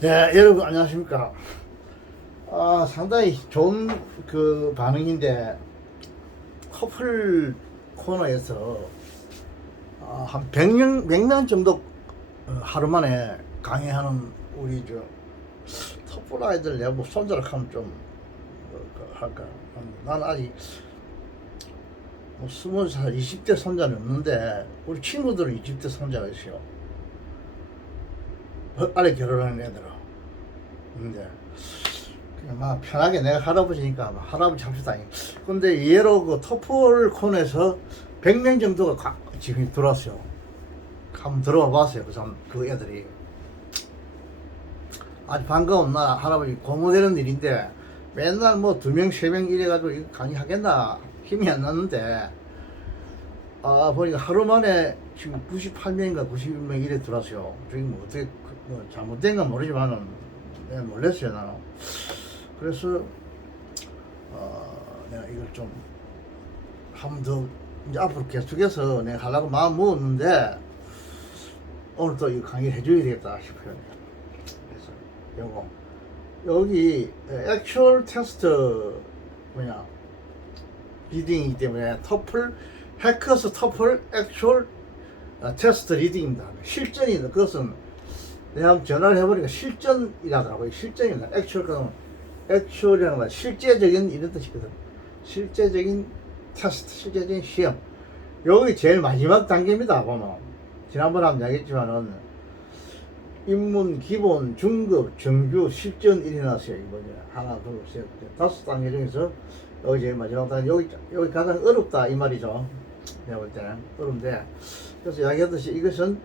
네, 여러분 안녕하십니까. 상당히 좋은 그 반응인데 커플 코너에서 한 100명 정도 하루 만에 강의하는 우리 저 커플 아이들 내가 뭐 손자락 하면 좀 할까. 난 아직 뭐 20살, 20대 손자는 없는데 우리 친구들은 20대 손자가 있어요. 빨리 결혼하는 애들은. 근데 그냥 막 편하게 내가 할아버지니까 막 할아버지 합시다. 근데 예로 그 토플 콘에서 100명 정도가 지금 들어왔어요. 한번 들어와 봤어요. 그 애들이. 아주 반가운 나 할아버지 고무되는 일인데 맨날 뭐 2명, 3명 이래가지고 이거 강의하겠나 힘이 안 났는데 보니까 하루 만에 지금 98명인가 91명 이래 들어왔어요. 저기 뭐 어떻게 뭐 잘못된 건 모르지만은 내가 놀랐어요 나는. 그래서 내가 이걸 좀 한 번 더 이제 앞으로 계속해서 내가 하려고 마음 먹었는데 오늘 또 이 강의를 해줘야 되겠다 싶어요. 그래서 요거 여기 액츄얼 테스트 뭐냐 리딩이기 때문에 터플 해커스 터플 액츄얼 테스트 리딩입니다. 실전이다. 그것은 내가 한번 전화를 해보니까 실전이라더라고요. 실전이다. 액츄얼이라는 건 실제적인 이런 뜻이거든. 실제적인 테스트, 실제적인 시험. 여기 제일 마지막 단계입니다. 보면 지난번에 한번 이야기했지만은 입문, 기본, 중급, 정규, 실전 이렇게 나왔어요. 이번에 하나, 둘, 셋, 5단계 중에서 여기 제일 마지막 단계. 여기 가장 어렵다 이 말이죠. 내가 볼 때는 어려운데, 그래서 이야기했듯이 이것은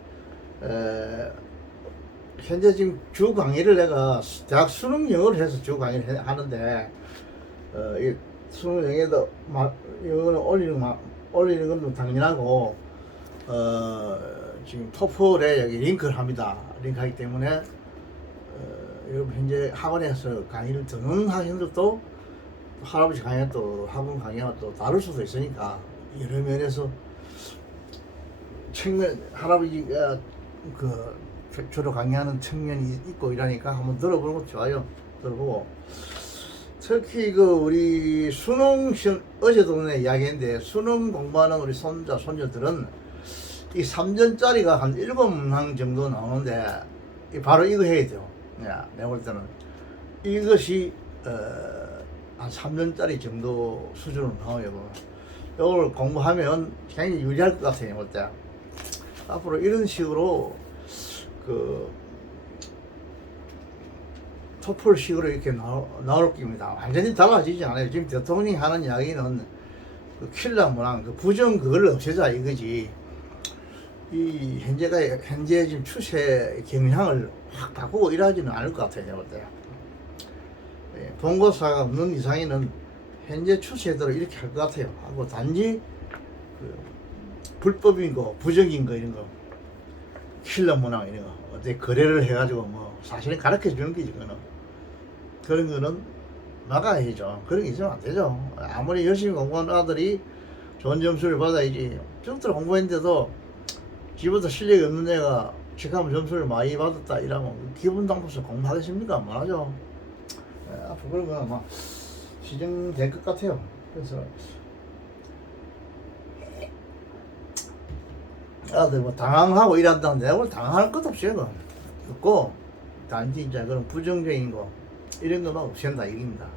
현재 지금 주 강의를 내가 대학 수능 영어를 해서 주 강의를 하는데 이 수능 영어도 영어는 올리는 건 당연하고 지금 토플에 여기 링크를 합니다. 링크하기 때문에 여러분 현재 학원에서 강의를 듣는 학생들도 할아버지 강의와 또 학원 강의와 또 다를 수도 있으니까 여러 면에서 할아버지가 그 주로 강의하는 청년이 있고 이러니까 한번 들어보는 것도 좋아요. 들어보고 특히 그 우리 수능 시험 어제도 내 이야기했는데 수능 공부하는 우리 손자들은 이 3전짜리가 한 7문항 정도 나오는데 바로 이거 해야 돼요. 내가 볼 때는 이것이 한 3전짜리 정도 수준으로 나와요. 이걸 공부하면 굉장히 유리할 것 같아요. 볼 때. 앞으로 이런 식으로 그 토플식으로 이렇게 나올 겁니다. 완전히 달라지지 않아요. 지금 대통령이 하는 이야기는 그 킬러 문항, 그 부정 그걸 없애자 이거지. 이 현재 지금 추세 경향을 확 바꾸고 이러지는 않을 것 같아요. 내가 볼 때. 본고사가 없는 이상에는 현재 추세대로 이렇게 할 것 같아요. 하고 단지 그 불법인 거, 부정인 거 이런 거, 킬러 문항 이런 거 어떻게 거래를 해가지고 뭐 사실은 가르쳐 주는 거지 그거는. 그런 거는 막아야죠. 그런 게 있으면 안 되죠. 아무리 열심히 공부하는 아들이 좋은 점수를 받아야지. 저부터 공부했는데도 지보다 실력이 없는 애가 직하면 점수를 많이 받았다 이러면 기분 나빠서 공부하겠습니까? 안 하죠. 앞으로 그런 거 아마 시정될 것 같아요. 그래서 아들 뭐 당황하고 이런다는데 내가 당황할 것도 없어요. 없고 단지 이제 그런 부정적인 거 이런 거만 없앤다 얘기입니다.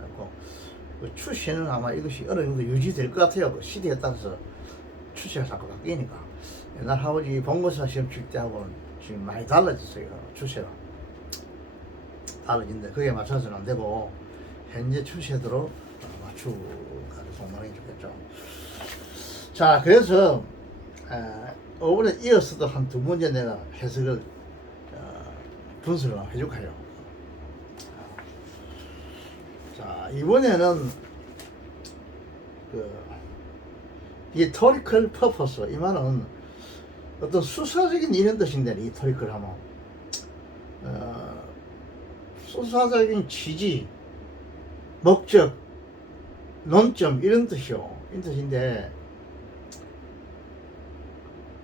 그 추세는 아마 이것이 어느 정도 유지될 것 같아요. 그 시대에 따라서 추세가 자꾸 바뀌니까. 옛날 아버지 본고사 시험 칠 때하고는 지금 많이 달라졌어요. 추세가 달라진데 그게 맞춰서는 안 되고 현재 추세대로 맞추고 공부하는 게 좋겠죠. 자, 그래서 이번에 이어서도 한 2문제 내가 해석을 분석을 해줄까요? 자, 이번에는 그 rhetorical purpose 이 말은 어떤 수사적인 이런 뜻인데 rhetorical 하면 수사적인 취지, 목적, 논점 이런 뜻이요. 이런 뜻인데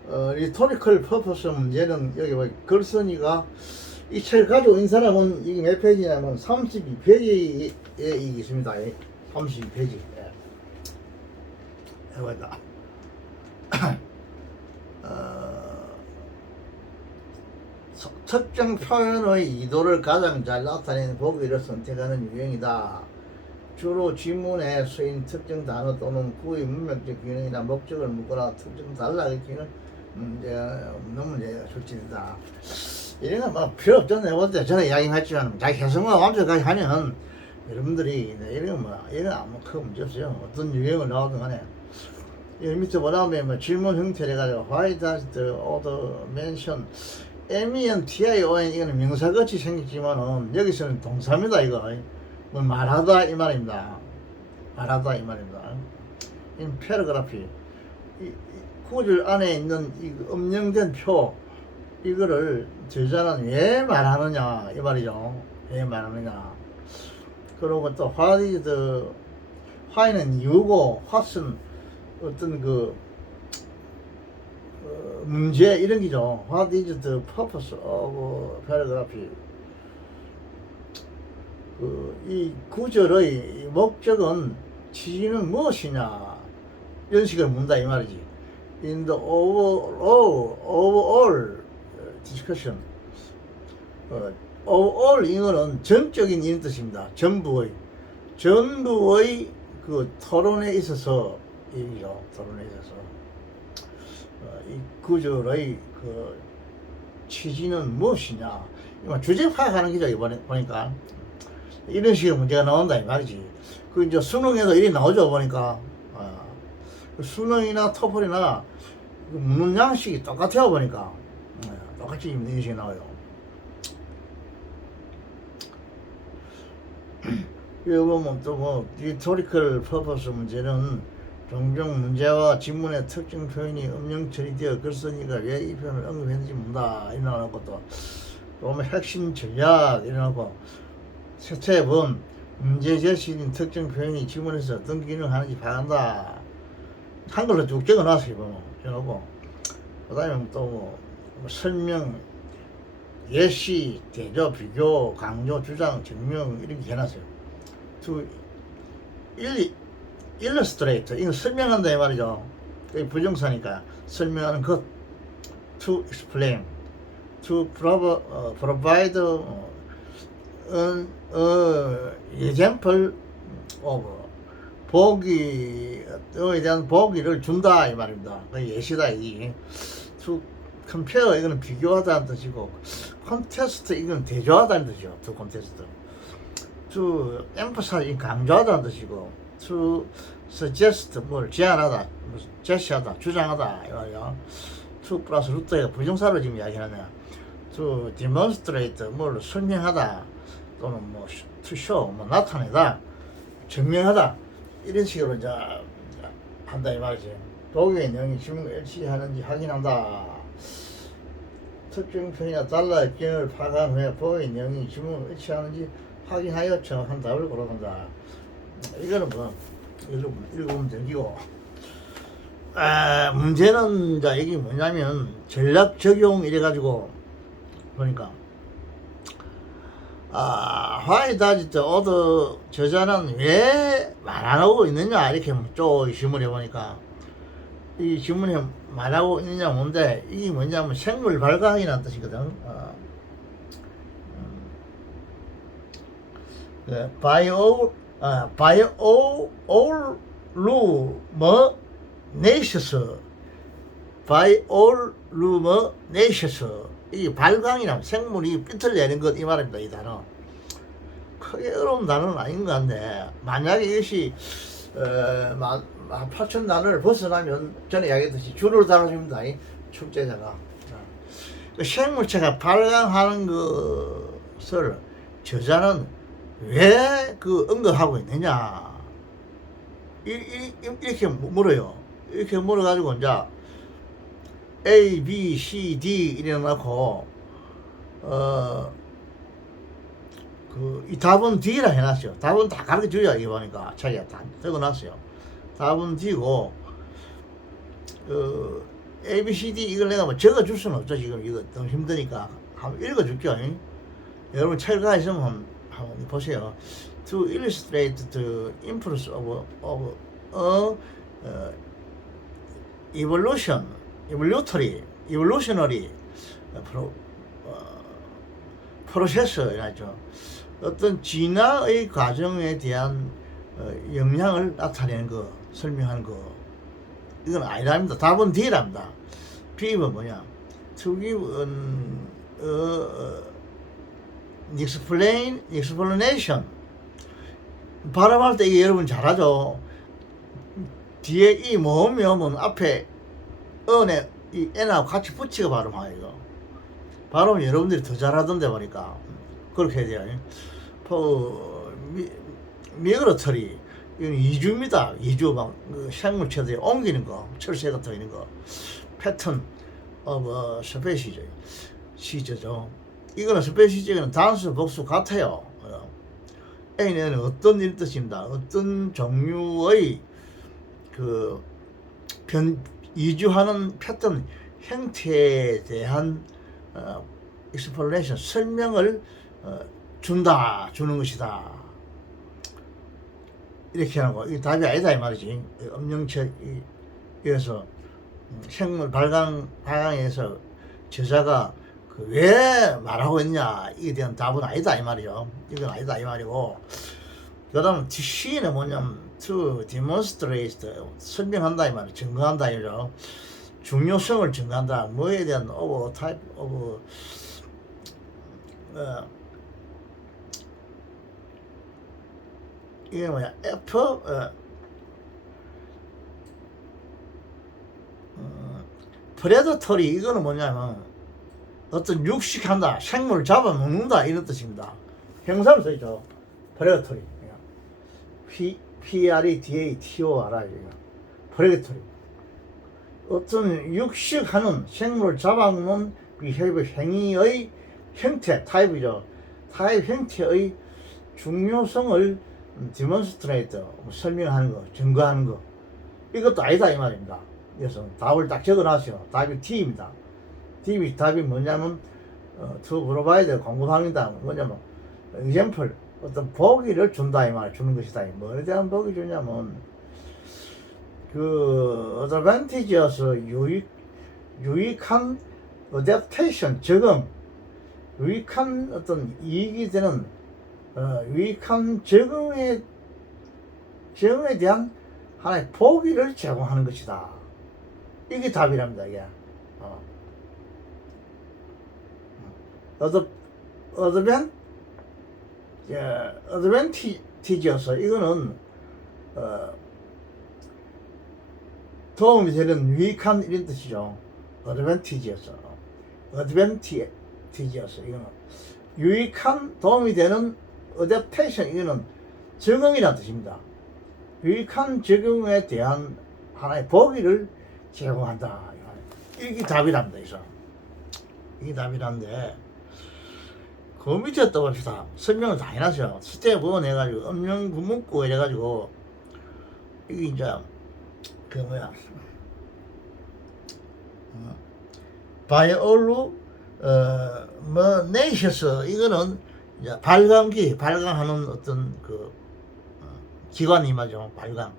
rhetorical purpose 문제는 여기 뭐 글쓴이가 이 책을 가지고 있는 사람은 이게 몇 페이지냐면 32페이지에 이게 있습니다. 32페이지. 예. 해봐야 특정 표현의 의도를 가장 잘 나타내는 보기를 선택하는 유형이다. 주로 지문에 쓰인 특정 단어 또는 구의 문맥적 기능이나 목적을 묻거나 특정 단락의 기능 문제가 없는 문제가 출제된다. 이런 건 뭐 필요 없잖아요. 내가 볼 때 전에 이야기했지만 자기 해석만 완벽하게 하면 여러분들이 이런 뭐 이런 아무 큰 문제 없어요. 어떤 유형을 나오든 간에 여기 밑에 보라면 뭐 질문 형태를 가지고 Why does the author mention MEN, TION 이거는 명사같이 생겼지만은 여기서는 동사입니다. 이거 뭐 말하다 이 말입니다. 말하다 이 말입니다. 이 패러그래피 이 구절 안에 있는 이 음영된 표 이거를 저자는 왜 말하느냐 이 말이죠. 왜 말하느냐. 그리고 또 what is the why는 이유고 what은 어떤 그 문제 이런 기죠. What is the purpose of paragraph? 이 구절의 목적은 취지는 무엇이냐 이런 식으로 묻는다 이 말이지. In the overall discussion, overall 이거는 전적인 이런 뜻입니다. 전부의 그 토론에 있어서 얘기죠. 토론에 있어서 이 구절의 그 취지는 무엇이냐 주제 파악하는 거죠. 이번에 보니까 이런 식의 문제가 나온다 이 말이지. 그 이제 수능에도 일이 나오죠 보니까. 수능이나 토플이나 묻는 양식이 똑같아요 보니까. 똑같이 이런 식이 나와요. 여기 보면 또 뭐 rhetorical purpose 문제는 종종 문제와 지문의 특정 표현이 음영 처리되어 글쓴이가 왜 이 표현을 언급했는지 묻는다 이런 것도 보면 핵심 전략 이런 거 스텝은 문제 제시인 특정 표현이 지문에서 어떤 기능을 하는지 파악한다. 한글로 쭉 적어놨어요. 보면 적어놓고 그 다음에 또 뭐 설명, 예시, 대조, 비교, 강조, 주장, 증명 이렇게 해놨어요. To illustrate 이거 설명한다 이 말이죠. 부정사니까 설명하는 것. To explain, to provide an example of 보기에 대한 보기를 준다 이 말입니다. 예시다 이. To compare 이거는 비교하다는 뜻이고, contest 이거는 대조하다는 뜻이죠. To contest. To emphasize 강조하다는 뜻이고, to suggest 뭘 제안하다, 제시하다, 주장하다 이 말이야. to 플러스 루트가 부정사로 지금 이야기하네요. to demonstrate 뭘 설명하다 또는 뭐 to show 뭐 나타내다, 증명하다 이런 식으로 이제 한다 이 말이지. 보기의 내용이 지문과 일치하는지 확인한다. 특정 표현이나 달러의 기능을 파악한 후에 보기의 내용이 지문과 일치하는지 확인하여 정확한 답을 고려한다. 이거는 뭐 읽어보면 되기고, 문제는 자 이게 뭐냐면 전략 적용 이래가지고 보니까 why does the author 저자는 왜 말하고 있느냐 이렇게 쭉 질문해 보니까 이 질문에 말하고 있느냐 뭔데 이게 뭐냐면 생물 발광이라는 뜻이거든. 바이올루머네이셔스 이 발광이란 생물이 빛을 내는 것 이 말입니다. 이 단어 크게 어려운 단어는 아닌 것 같네. 만약에 이것이 8천 단어를 벗어나면 전에 이야기했듯이 줄을 달아줍니다. 출제자가 생물체가 발광하는 것을 저자는 왜 그 언급하고 있느냐 이렇게 물어요. 이렇게 물어가지고 이제 A, B, C, D 이래 놓고 이 답은 D라 해놨어요. 답은 다 가르쳐줘요. 이거 보니까 자기가 다 적어놨어요. 답은 D고 A, B, C, D 이걸 내가 뭐 적어줄 수는 없죠. 지금 이거 너무 힘드니까 한번 읽어줄게요. 여러분 책가 있으면 한번 보세요. To illustrate the influence of evolution, evolutionary 프로세스라죠. 어떤 진화의 과정에 대한 영향을 나타내는 거, 설명하는 거. 이건 아니랍니다. 답은 D랍니다. B는 뭐냐? To give an explanation. 발음할 때 이게 여러분 잘하죠? 뒤에 이 모으면 앞에 은에 이 n하고 같이 붙이고 발음하요. 이거. 발음은 여러분들이 더 잘하던데 보니까 그렇게 해야 돼요. 미그러터리 이건 이주입니다. 이주 막 생물체들이 옮기는 거, 철새 같은 있는 거, 패턴 스페시죠. 이거는 스페시즈는 단수 복수 같아요. A는 어떤 일 뜻입니다. 어떤 종류의 그 이주하는 패턴 형태에 대한 explanation 설명을 주는 것이다. 이렇게 하는 거. 이게 답이 아니다 이 말이지. 음영체에서 생물 발광에서 저자가 왜 말하고 있냐 이에 대한 답은 아니다 이 말이죠. 이건 아니다 이 말이고, 그 다음 C는 뭐냐면 to demonstrate 설명한다 이 말이에요. 증거한다 이죠. 중요성을 증거한다. 뭐에 대한 type of 이게 뭐야? 프레더터리 이거는 뭐냐면 어떤 육식한다, 생물을 잡아먹는다 이런 뜻입니다. 형사로 써있죠. 프레더터리. P-R-E-D-A-T-O-R-I. 프레더터리. 어떤 육식하는 생물을 잡아먹는 비헤이브 행위의 형태, 타입이죠. 타입 형태의 중요성을 디몬스트레이터, 설명하는 거, 증거하는 거. 이것도 아니다 이 말입니다. 그래서 답을 딱 적어놨어요. 답이 T입니다. 답이 뭐냐면 to provide 공급합니다. 뭐냐면 example, 어떤 보기를 준다 이 말, 주는 것이다. 뭐에 대한 보기 주냐면 그 advantage여서 유익한 adaptation, 적응, 유익한 어떤 이익이 되는 유익한 적응에 대한 하나의 보기를 제공하는 것이다. 이게 답이랍니다. 이게. 어드밴티지여서 이거는 도움이 되는 유익한 이런 뜻이죠. 어드밴티지여서 이거는 유익한 도움이 되는 어댑테이션, 이거는 적응이라는 뜻입니다. 유익한 적응에 대한 하나의 보기를 제공한다. 이게 답이랍니다. 이게 답이란데, 그 밑에 또 봅시다. 설명을 다 해놨어요. 스텝 1 해가지고 음영 구문구 이래가지고 이게 이제 그 뭐야 바이올루 네이셔스, 이거는 이제 발광하는 어떤 그 기관이 말이죠. 발광.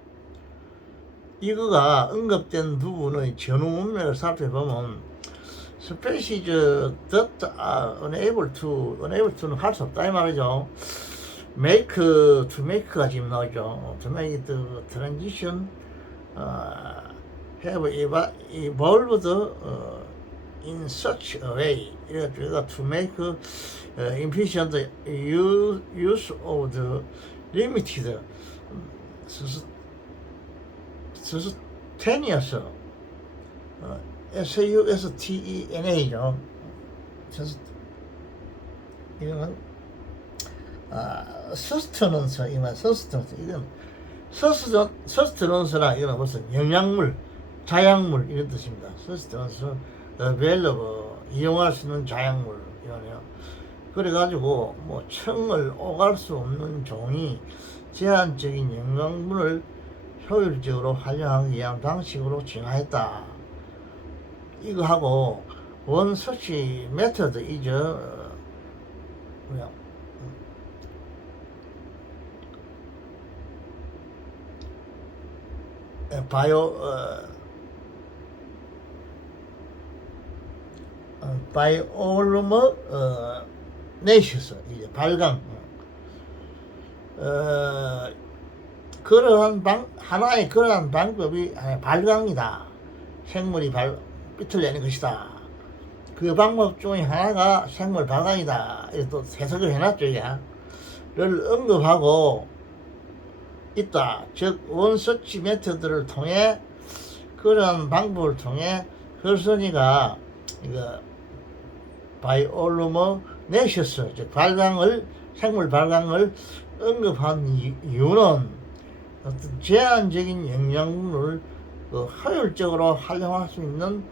이거가 언급된 부분의 전후 문맥을 살펴보면 스페시즈 unable to는 할 수 없다 이 말이죠. to make가 지금 나오죠. to make the transition have evolved in such a way. 이래가 to make efficient use of the limited sustainous SUSTENA죠. 이거는 sustenance, 이건 sustenance라 이거는 무슨 영양물, 자양물 이런 뜻입니다. sustenance, available, 이용할 수 있는 자양물 이거네요. 그래가지고 뭐 청을 오갈 수 없는 종이 제한적인 영양분을 효율적으로 활용하기 위한 방식으로 진화했다. 이거 하고 원 서치 메터드 이죠. 그냥 바이오 바이올루머 네시스 이제 발광 그러한 하나의 그러한 방법이 발광이다. 생물이 빛을 내는 것이다. 그 방법 중에 하나가 생물 발광이다. 이렇게 또 해석을 해놨죠, 이게.를 언급하고 있다. 즉, 원서치 메터드를 통해, 그러한 방법을 통해, 헐선이가, 이거, 바이올루머 네셔스, 즉, 생물 발광을 언급한 이유는 어떤 제한적인 영양분을 효율적으로 활용할 수 있는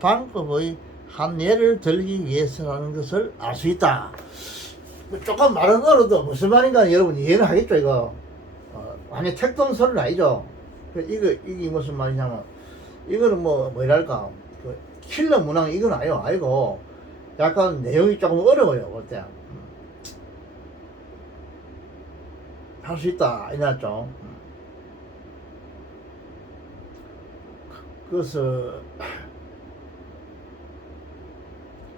방법의 한 예를 들기 위해서라는 것을 알 수 있다. 조금 말은 어려도 무슨 말인가 여러분 이해는 하겠죠, 이거. 완전 택동설은 아니죠. 이게 무슨 말이냐면, 이거는 뭐랄까, 킬러 문항 이건 아니고, 약간 내용이 조금 어려워요, 볼 때. 할 수 있다, 이랬죠. 그래서,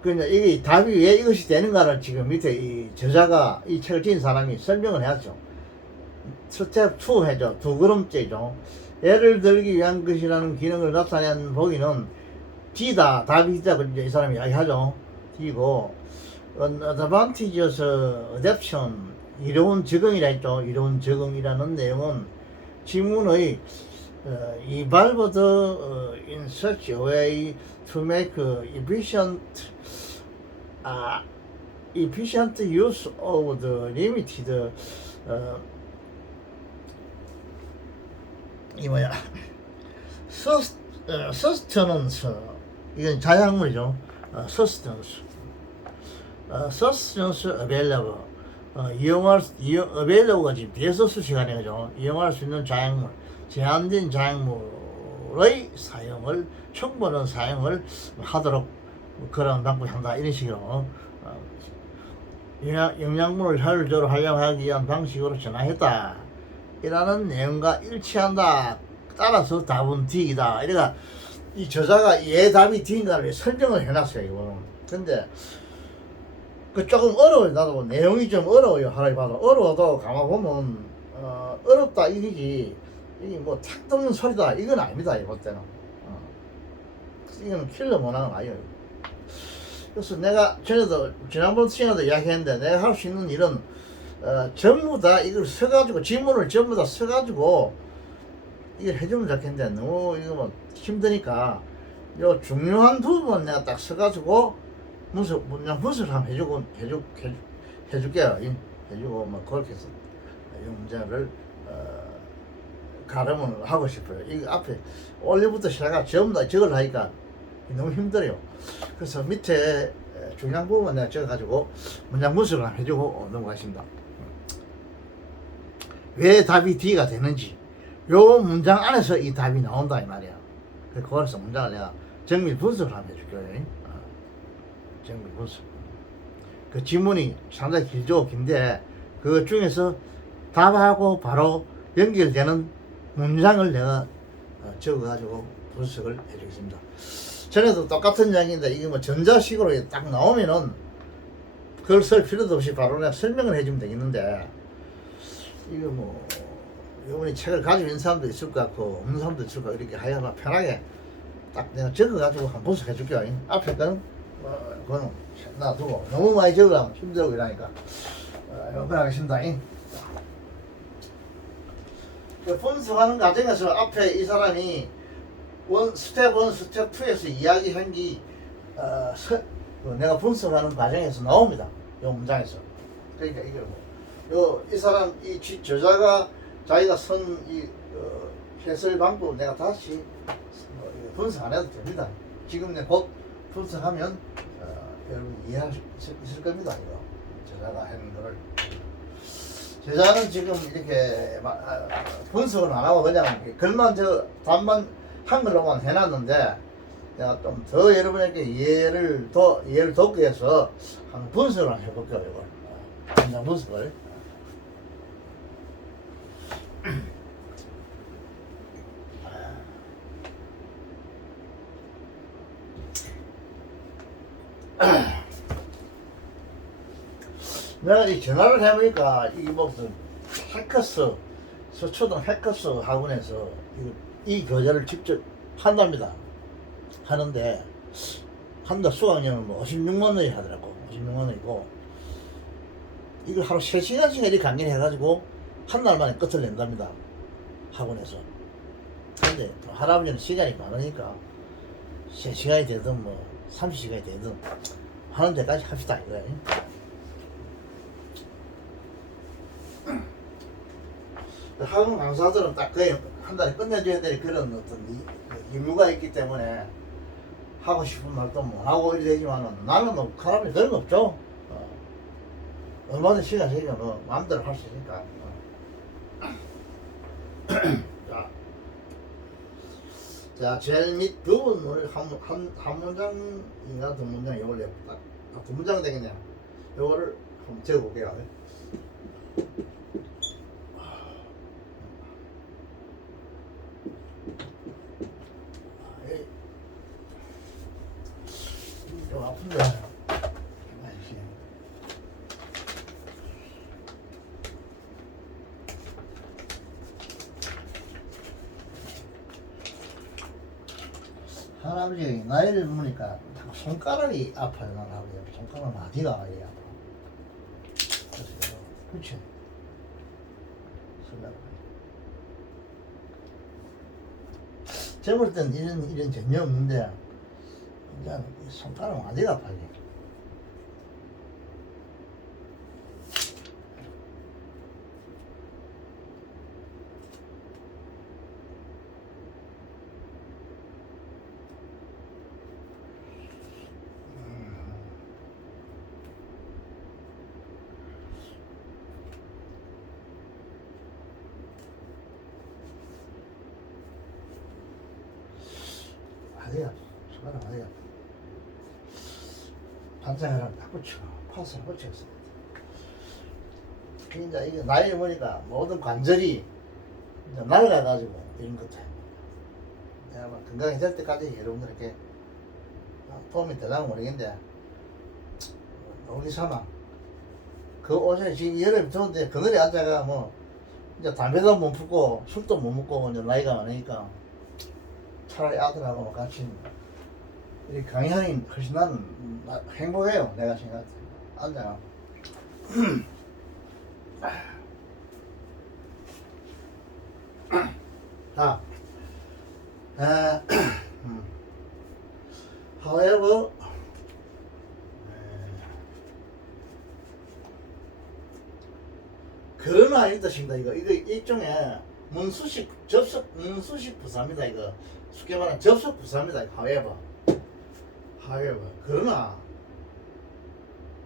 그러니까 이게 답이 왜 이것이 되는가를 지금 밑에 이 저자가 이 책을 지은 사람이 설명을 해야죠. 스텝 2 해죠. 두 걸음째죠. 예를 들기 위한 것이라는 기능을 나타낸 보기는 D다. 답이 D다. 이제 이 사람이 이야기하죠. D고, advantageous adaptation, 이로운 적응이라 했죠. 이로운 적응이라는 내용은 지문의 evolved in such a way to make efficient use of the limited 이 뭐야 sustenance, 이건 자양물이죠. sustenance available, available가 지금 비해서 수식하는 거죠. 이용할 수 있는 자양물, 제한된 자양물의 사용을, 충분한 사용을 하도록 그런 방법을 한다, 이런 식으로 영양분을 효율적으로 활용하기 위한 방식으로 전환했다, 이라는 내용과 일치한다. 따라서 답은 D이다. 이래가 이 저자가 예 답이 D인가를 설명을 해놨어요, 이거는. 근데 그 조금 어려워요. 나도 내용이 좀 어려워요. 하라이 봐도 어려워도 가만 보면 어렵다 이거지, 이게 뭐 택도는 소리다 이건 아닙니다. 이볼 때는 이거는 킬러 문항은 아니에요. 그래서 내가 지난번 시간에도 이야기했는데, 내가 할 수 있는 일은 전부 다 이걸 써가지고, 지문을 전부 다 써가지고 이걸 해주면 좋겠는데, 너무 이거 뭐 힘드니까 요 중요한 부분 내가 딱 써가지고 문장 분석을 한번 해줄게요. 해주고 뭐 그렇게 해서 이 문제를 가름을 하고 싶어요. 이거 앞에 원래부터 시작하 전부 다 저걸 하니까 너무 힘들어요. 그래서 밑에 중요한 부분 내가 적어가지고 문장 분석을 한번 해주고 넘어가겠습니다. 왜 답이 D가 되는지, 요 문장 안에서 이 답이 나온다 이 말이야. 그래서 문장을 내가 정밀 분석을 한번 해줄게요. 정밀 분석. 그 지문이 상당히 길죠. 긴데 그 중에서 답하고 바로 연결되는 문장을 내가 적어가지고 분석을 해주겠습니다. 전에도 똑같은 이야기인데, 이게 뭐 전자식으로 딱 나오면은 그걸 쓸 필요도 없이 바로 그냥 설명을 해주면 되겠는데, 이거 뭐 이번에 책을 가지고 있는 사람도 있을 것 같고 없는 사람도 있을 것 같고, 이렇게 하여간 편하게 딱 내가 적어가지고 한번 분석해 줄게요. 앞에 거는 그거는 놔두고, 너무 많이 적으면 힘들고 이러니까 이번 하겠습니다. 그 분석하는 과정에서 앞에 이 사람이 스텝 1, 스텝 2에서 이야기한 게 내가 분석하는 과정에서 나옵니다. 이 문장에서. 그러니까 이걸 이 사람, 이 저자가 자기가 쓴 이 해설 방법 내가 다시 분석 안 해도 됩니다. 지금 내가 곧 분석하면 여러분 이해할 수 있을 겁니다. 이거 저자가 하는 거를. 저자는 지금 이렇게 분석을 안 하고 그냥 글만 답만 한글로만 해놨는데, 내가 좀 더 여러분에게 이해를 돕기 위해서 한번 분석을 해볼게요. 이걸 된장 모습을. 내가 이 전화를 해보니까 이게 무슨 해커스 서초등 해커스 학원에서 이 교재를 직접 한답니다. 하는데 한 달 수강료는 뭐 56만 원이 하더라고. 56만 원이고 이걸 하루 3시간씩 이렇게 강의를 해가지고 한 달 만에 끝을 낸답니다. 학원에서. 근데 할아버지는 시간이 많으니까 3시간이 되든 뭐 30시간이 되든 하는 데까지 합시다 이거야. 학원 강사들은 딱 거의 한 달에 끝내줘야 될 그런 어떤 의무가 있기 때문에 하고 싶은 말도 못 하고 이래 되지만은 나는 뭐 사람이 그런 거 없죠. 얼마든지 시간 생기면 뭐 마음대로 할 수 있으니까. 자, 제일 밑 부분을 한 문장인가 두 문장 이걸 내볼까? 두 문장 되겠네요. 이거를 한번 적어볼게요. 좀 아픈데. 할아버지 나이를 먹으니까 손가락이 아파요. 난 할아버지 손가락 마디가 아파. 그래서 그렇지. 젊을 땐 이런 전혀 없는데 이제 손가락 마디가 아파요. 마디가 손가락 마디가 반장이랑 딱 붙여 파스를 붙였어. 이제 이게 나이 먹으니까 모든 관절이 이제 낡아가지고 이런 것들 내가 막 건강해질 때까지 여러분들에게 도움이 되려면 모르겠는데 우리 삼아 그 옷에 지금 여름이 더운데 그늘에 앉아가 뭐 이제 담배도 못 피고 술도 못 먹고 이제 나이가 많으니까 차라리 아들하고 같이 이 강의하니 훨씬 나는 행복해요. 내가 생각할 때 앉아가 자, however, 그러나 이 뜻입니다. 이거 일종의 문수식 접속 문수식 부사입니다. 이거 쉽게 말하면 접속 부사입니다. however, 그러나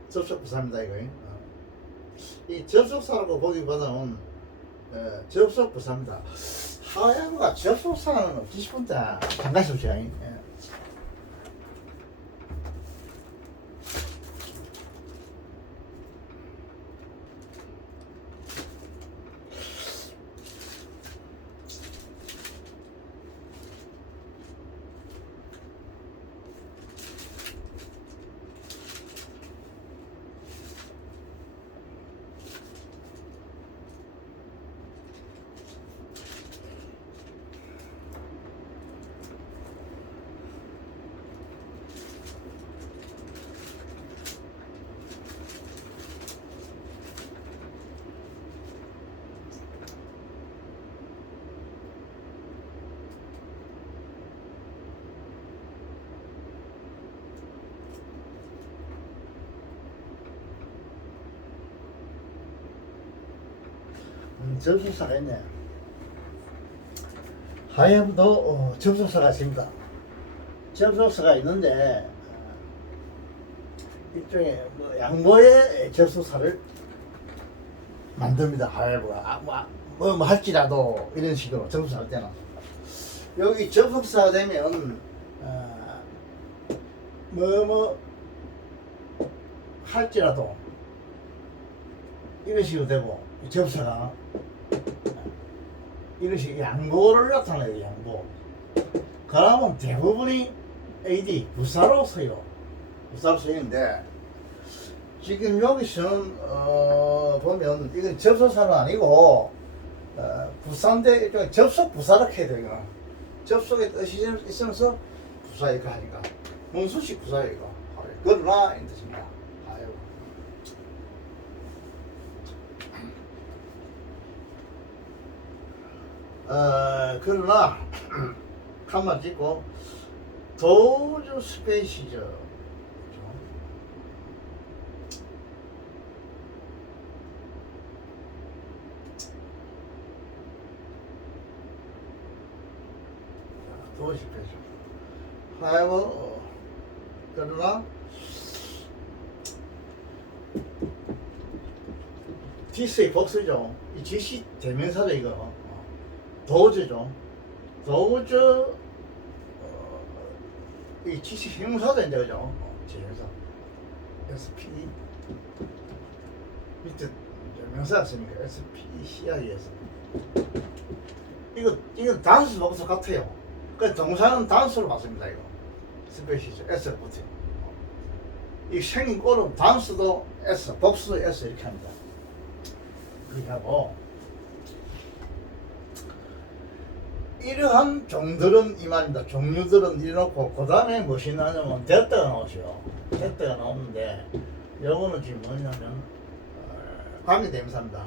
접속 부사입니다. 이거 이 접속사라고 보기보다는 접속 부사입니다. however가 접속사는 없지 싶은데 잠깐 싶죠. 접속사가 있네. 하에브도 접속사가 있습니다. 접속사가 있는데 일종의 뭐 양보의 접속사를 만듭니다. 하에브가 뭐 할지라도 이런 식으로 접속사 할 때는 여기 접속사 되면 뭐 할지라도 이런 식으로 되고 접사가 이런 식으로 양보를 나타내요. 양보. 그러면 대부분이 AD 부사로 써요. 부사로 쓰이는데 지금 여기서는 보면 이건 접속사는 아니고 부사인데 일종의 접속 부사를 해야 돼요. 접속의 뜻이 있으면서 부사 이거 하니까 문수식 부사예요. 이거 그러나 이 뜻입니다. 그러나 칸만 찍고 도주 스페이시죠. 도주 스페이시. 하여간 그러나 디스의 복수죠. 이 지시 대명사죠 이거. 도주죠. 도주 이 지시 형용사인데 그죠? 제형사 SP 밑에 명사가 있으니까 SPCI에서 이거 단수 복수 같아요. 그 동사는 단수로 봤습니다 이거. 스페시죠. S를 붙여요. 이 생긴 꼴은 단수도 S, 복수도 S 이렇게 합니다. 그렇게 하고 이러한 종들은 이 말입니다. 종류들은 이래놓고 그 다음에 무엇이 나냐면 대가가 나오죠. 대가가 나오는데 요거는 지금 뭐냐면 관계대명사입니다.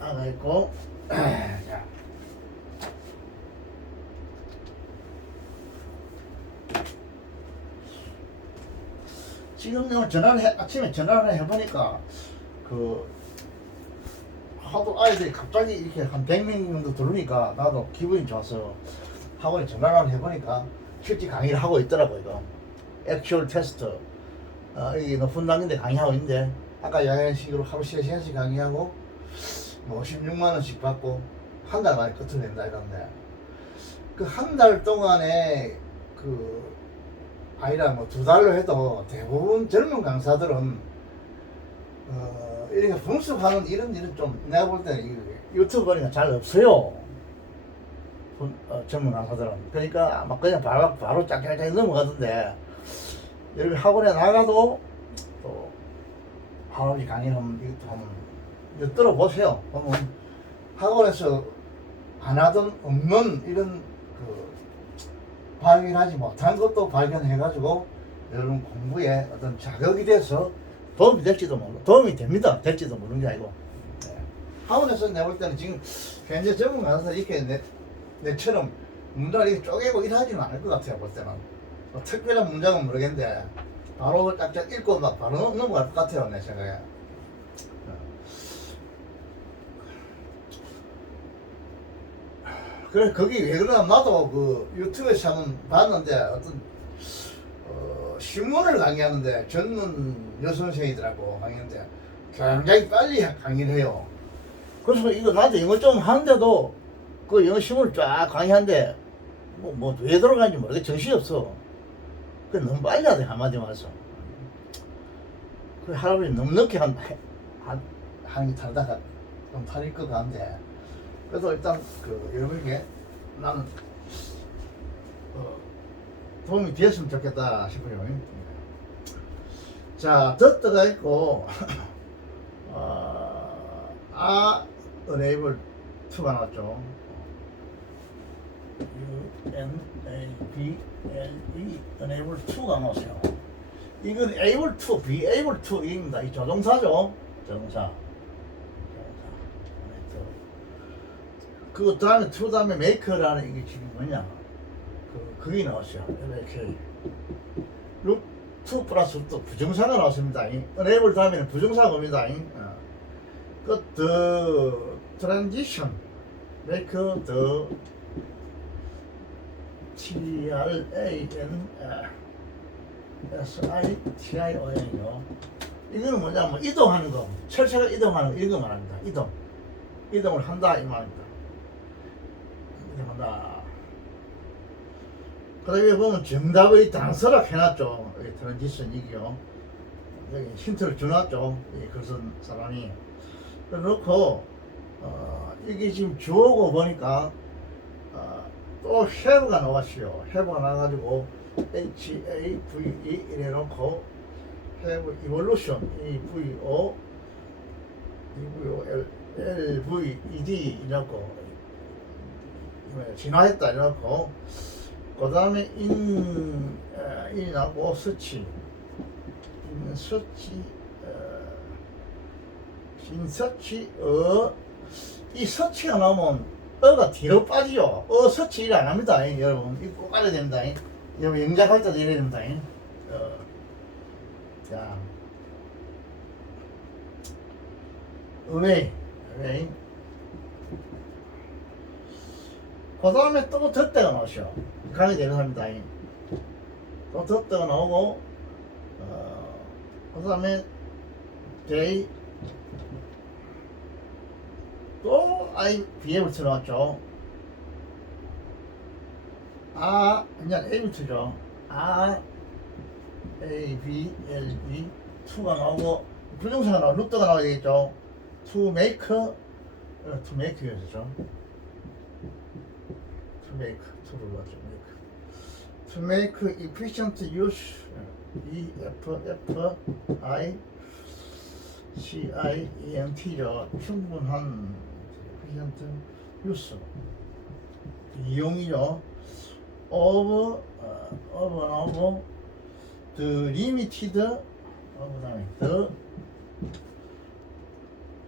아가 있고 자. 지금 아침에 전화를 해보니까 하도 아이들이 갑자기 이렇게 한 100명 정도 들으니까 나도 기분이 좋아서 학원에 전화를 해보니까 실제 강의를 하고 있더라고요. 이거 액츄얼 테스트 여기 높은 단계인데 강의하고 있는데 아까 야간식으로 하루 3시간씩 강의하고 뭐 16만원씩 받고 한 달 만에 끝을 낸다 이런데 그 한 달 동안에 아니라 뭐 2달로 해도 대부분 젊은 강사들은 이렇게 분석하는 이런 일은 좀 내가 볼 때는 유튜브 보니까 잘 없어요. 전문 강사들은. 그러니까 아마 그냥 바로 짝짝짝 넘어가던데 여기 학원에 나가도 또 할아버지 강의를 이것도 한번 들어보세요. 보면 학원에서 안 하던 없는 이런 발견하지 못한 것도 발견해가지고 여러분 공부에 어떤 자극이 돼서 도움이 될지도 모르고 도움이 됩니다. 될지도 모르는 게 아니고 학원에서 내가 볼 때는 지금 현재 전문 강사들 이렇게 내처럼 문장을 이렇게 쪼개고 일하지는 않을 것 같아요. 볼 때는 뭐 특별한 문장은 모르겠는데 바로 짝짝 읽고 막 바로 넘어갈 것 같아요. 내 생각에. 그래 거기 왜 그러나 나도 유튜브에서 한번 봤는데 어떤 신문을 강의하는데 젊은 여선생이더라고 강의하는데 굉장히 빨리 강의를 해요. 그래서 이거 나한테 영어 좀 하는데도 그 영어 신문을 쫙 강의하는데 뭐 왜 들어가는지 모르겠어. 정신이 없어. 그 너무 빨리 하대 한마디 말해서. 그 할아버지 너무 늦게 하는 게 타다가 좀 탈릴 것 같은데 그래서 일단 여러분에게 나는 도움이 되었으면 좋겠다 싶어요. 자, 더트가 있고 enable 2가 나왔죠. U-N-A-B-L-E enable 2가 나왔어요. 이건 able to, be able to입니다. 이 조동사죠. 조동사. 그 다음에 to 다음에 make라는 이게 지금 뭐냐? 그게 나왔어요. 이렇게 look to 플러스 또 부정사가 나왔습니다. enable 다음에는 부정사가 옵니다. the transition make the transition이요. 이거는 뭐냐면 이동하는 거, 철새가 이동하는 거 이거 말합니다. 이동을 한다 이 말입니다. 이동한다. 그 다음에 보면 정답의 단서라 해놨죠. 트랜지션 이기요. 여기 힌트를 주놨죠. 이 글쓴 사람이. 그래놓고 이게 지금 주어고 보니까 또 have가 나왔어요. have가 나와가지고 HAVE 이래놓고 have evolution EVO LVED 이래놓고 진화했다 이래놓고 그 다음에 인하고 서치 인서치 이 서치가 나오면 어가 뒤로 빠지죠. 서치 일 안 합니다. 여러분 이거 꼭 알아야 됩니다. 여러분 영작할 때도 이래야 됩니다. 자 그 다음에 또 덧대가 나오죠. 강의 되는 합니다. 또 덧대가 나오고 그 다음에 day 또 IBM부터 나왔죠. 그냥 A부터죠. ABLB 2가 나오고 부정사가 나오고 루트가 나와야 되겠죠. to make였죠. to make efficient use CIENT죠. 충분한 efficient use 이용이죠. of the limited 그다음에 the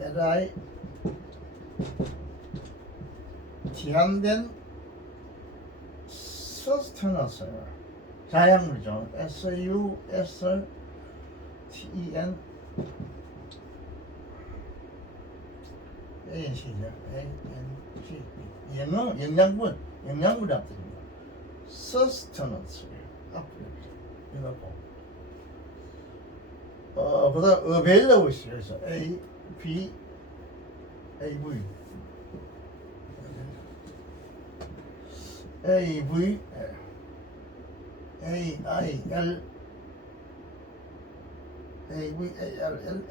li 제한된 sustenance 자양물이죠. SUSTEN ANC죠. ANC 영양분이란 뜻입니다. sustenance 이거고 그다음 available 있어요. 그래서 AV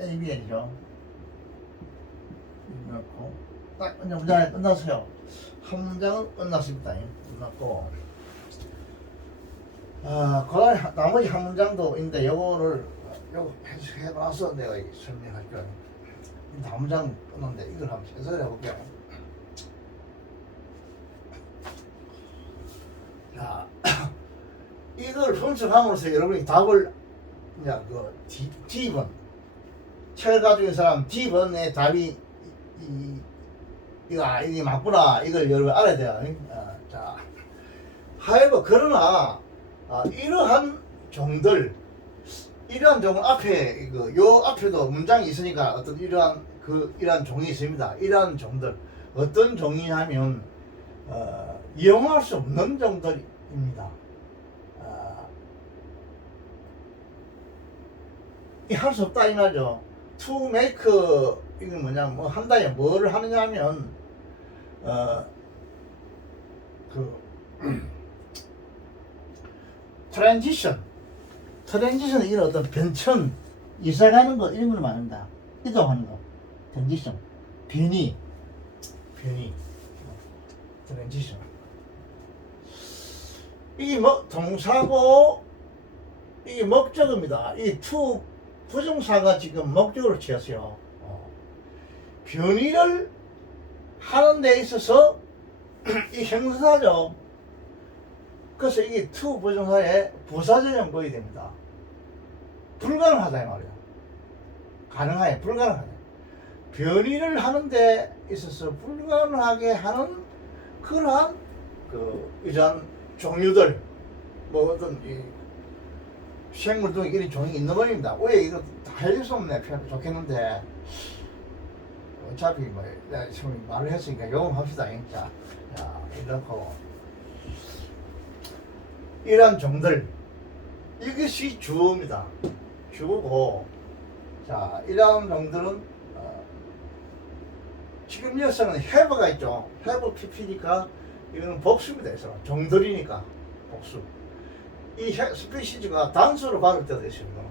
AVAL이죠. 이렇고 딱 문장이 끝났어요. 한 문장은 끝났습니다. 끝났고 그다음 나머지 한 문장도 있는데 요거 해놔서 내가 설명할 거야. 다음 문장 끝났는데 이걸 한번 해설해 볼게요. 자, 이걸 분석함으로써 여러분이 답을 그냥 D번 책을 가지고 있는 사람 D번의 답이 이게 맞구나 이걸 여러분 알아야 돼요. 자, 하여간 그러나 이러한 종들 앞에 요 앞에도 문장이 있으니까 어떤 이러한 종이 있습니다. 이러한 종들 어떤 종이냐면 이용할 수 없는 종들입니다. 할 수 없다 이 말이죠. to make 이건 뭐냐 뭐 한다에 뭐를 하느냐면 트랜지션은 이런 어떤 변천 이사가는 거 이런 걸 말한다. 이동하는 거 트랜지션 변이 트랜지션 이게 뭐 동사고 이게 목적입니다. 이 to 부정사가 지금 목적으로 취했어요. 변이를 하는 데 있어서 이 형사죠. 그래서 이게 to 부정사의 부사적인 보이 됩니다. 불가능하다 이 말이야. 가능하게 불가능하다. 변이를 하는 데 있어서 불가능하게 하는 그러한 이러한 종류들 뭐 어떤 이 생물 중에 이런 종이 있는 겁니다. 왜 이거 다 해줄 수 없네. 좋겠는데 어차피 뭐 내가 지금 말을 했으니까 용험합시다. 자, 이렇고 이런 종들 이것이 주어입니다. 주어고 자 이런 종들은 지금 여기서는 have가 있죠. have pp니까 이거는 복수입니다. 그래서 종들이니까 복수. 이 스피시즈가 단수로 발을 때도 있습니다.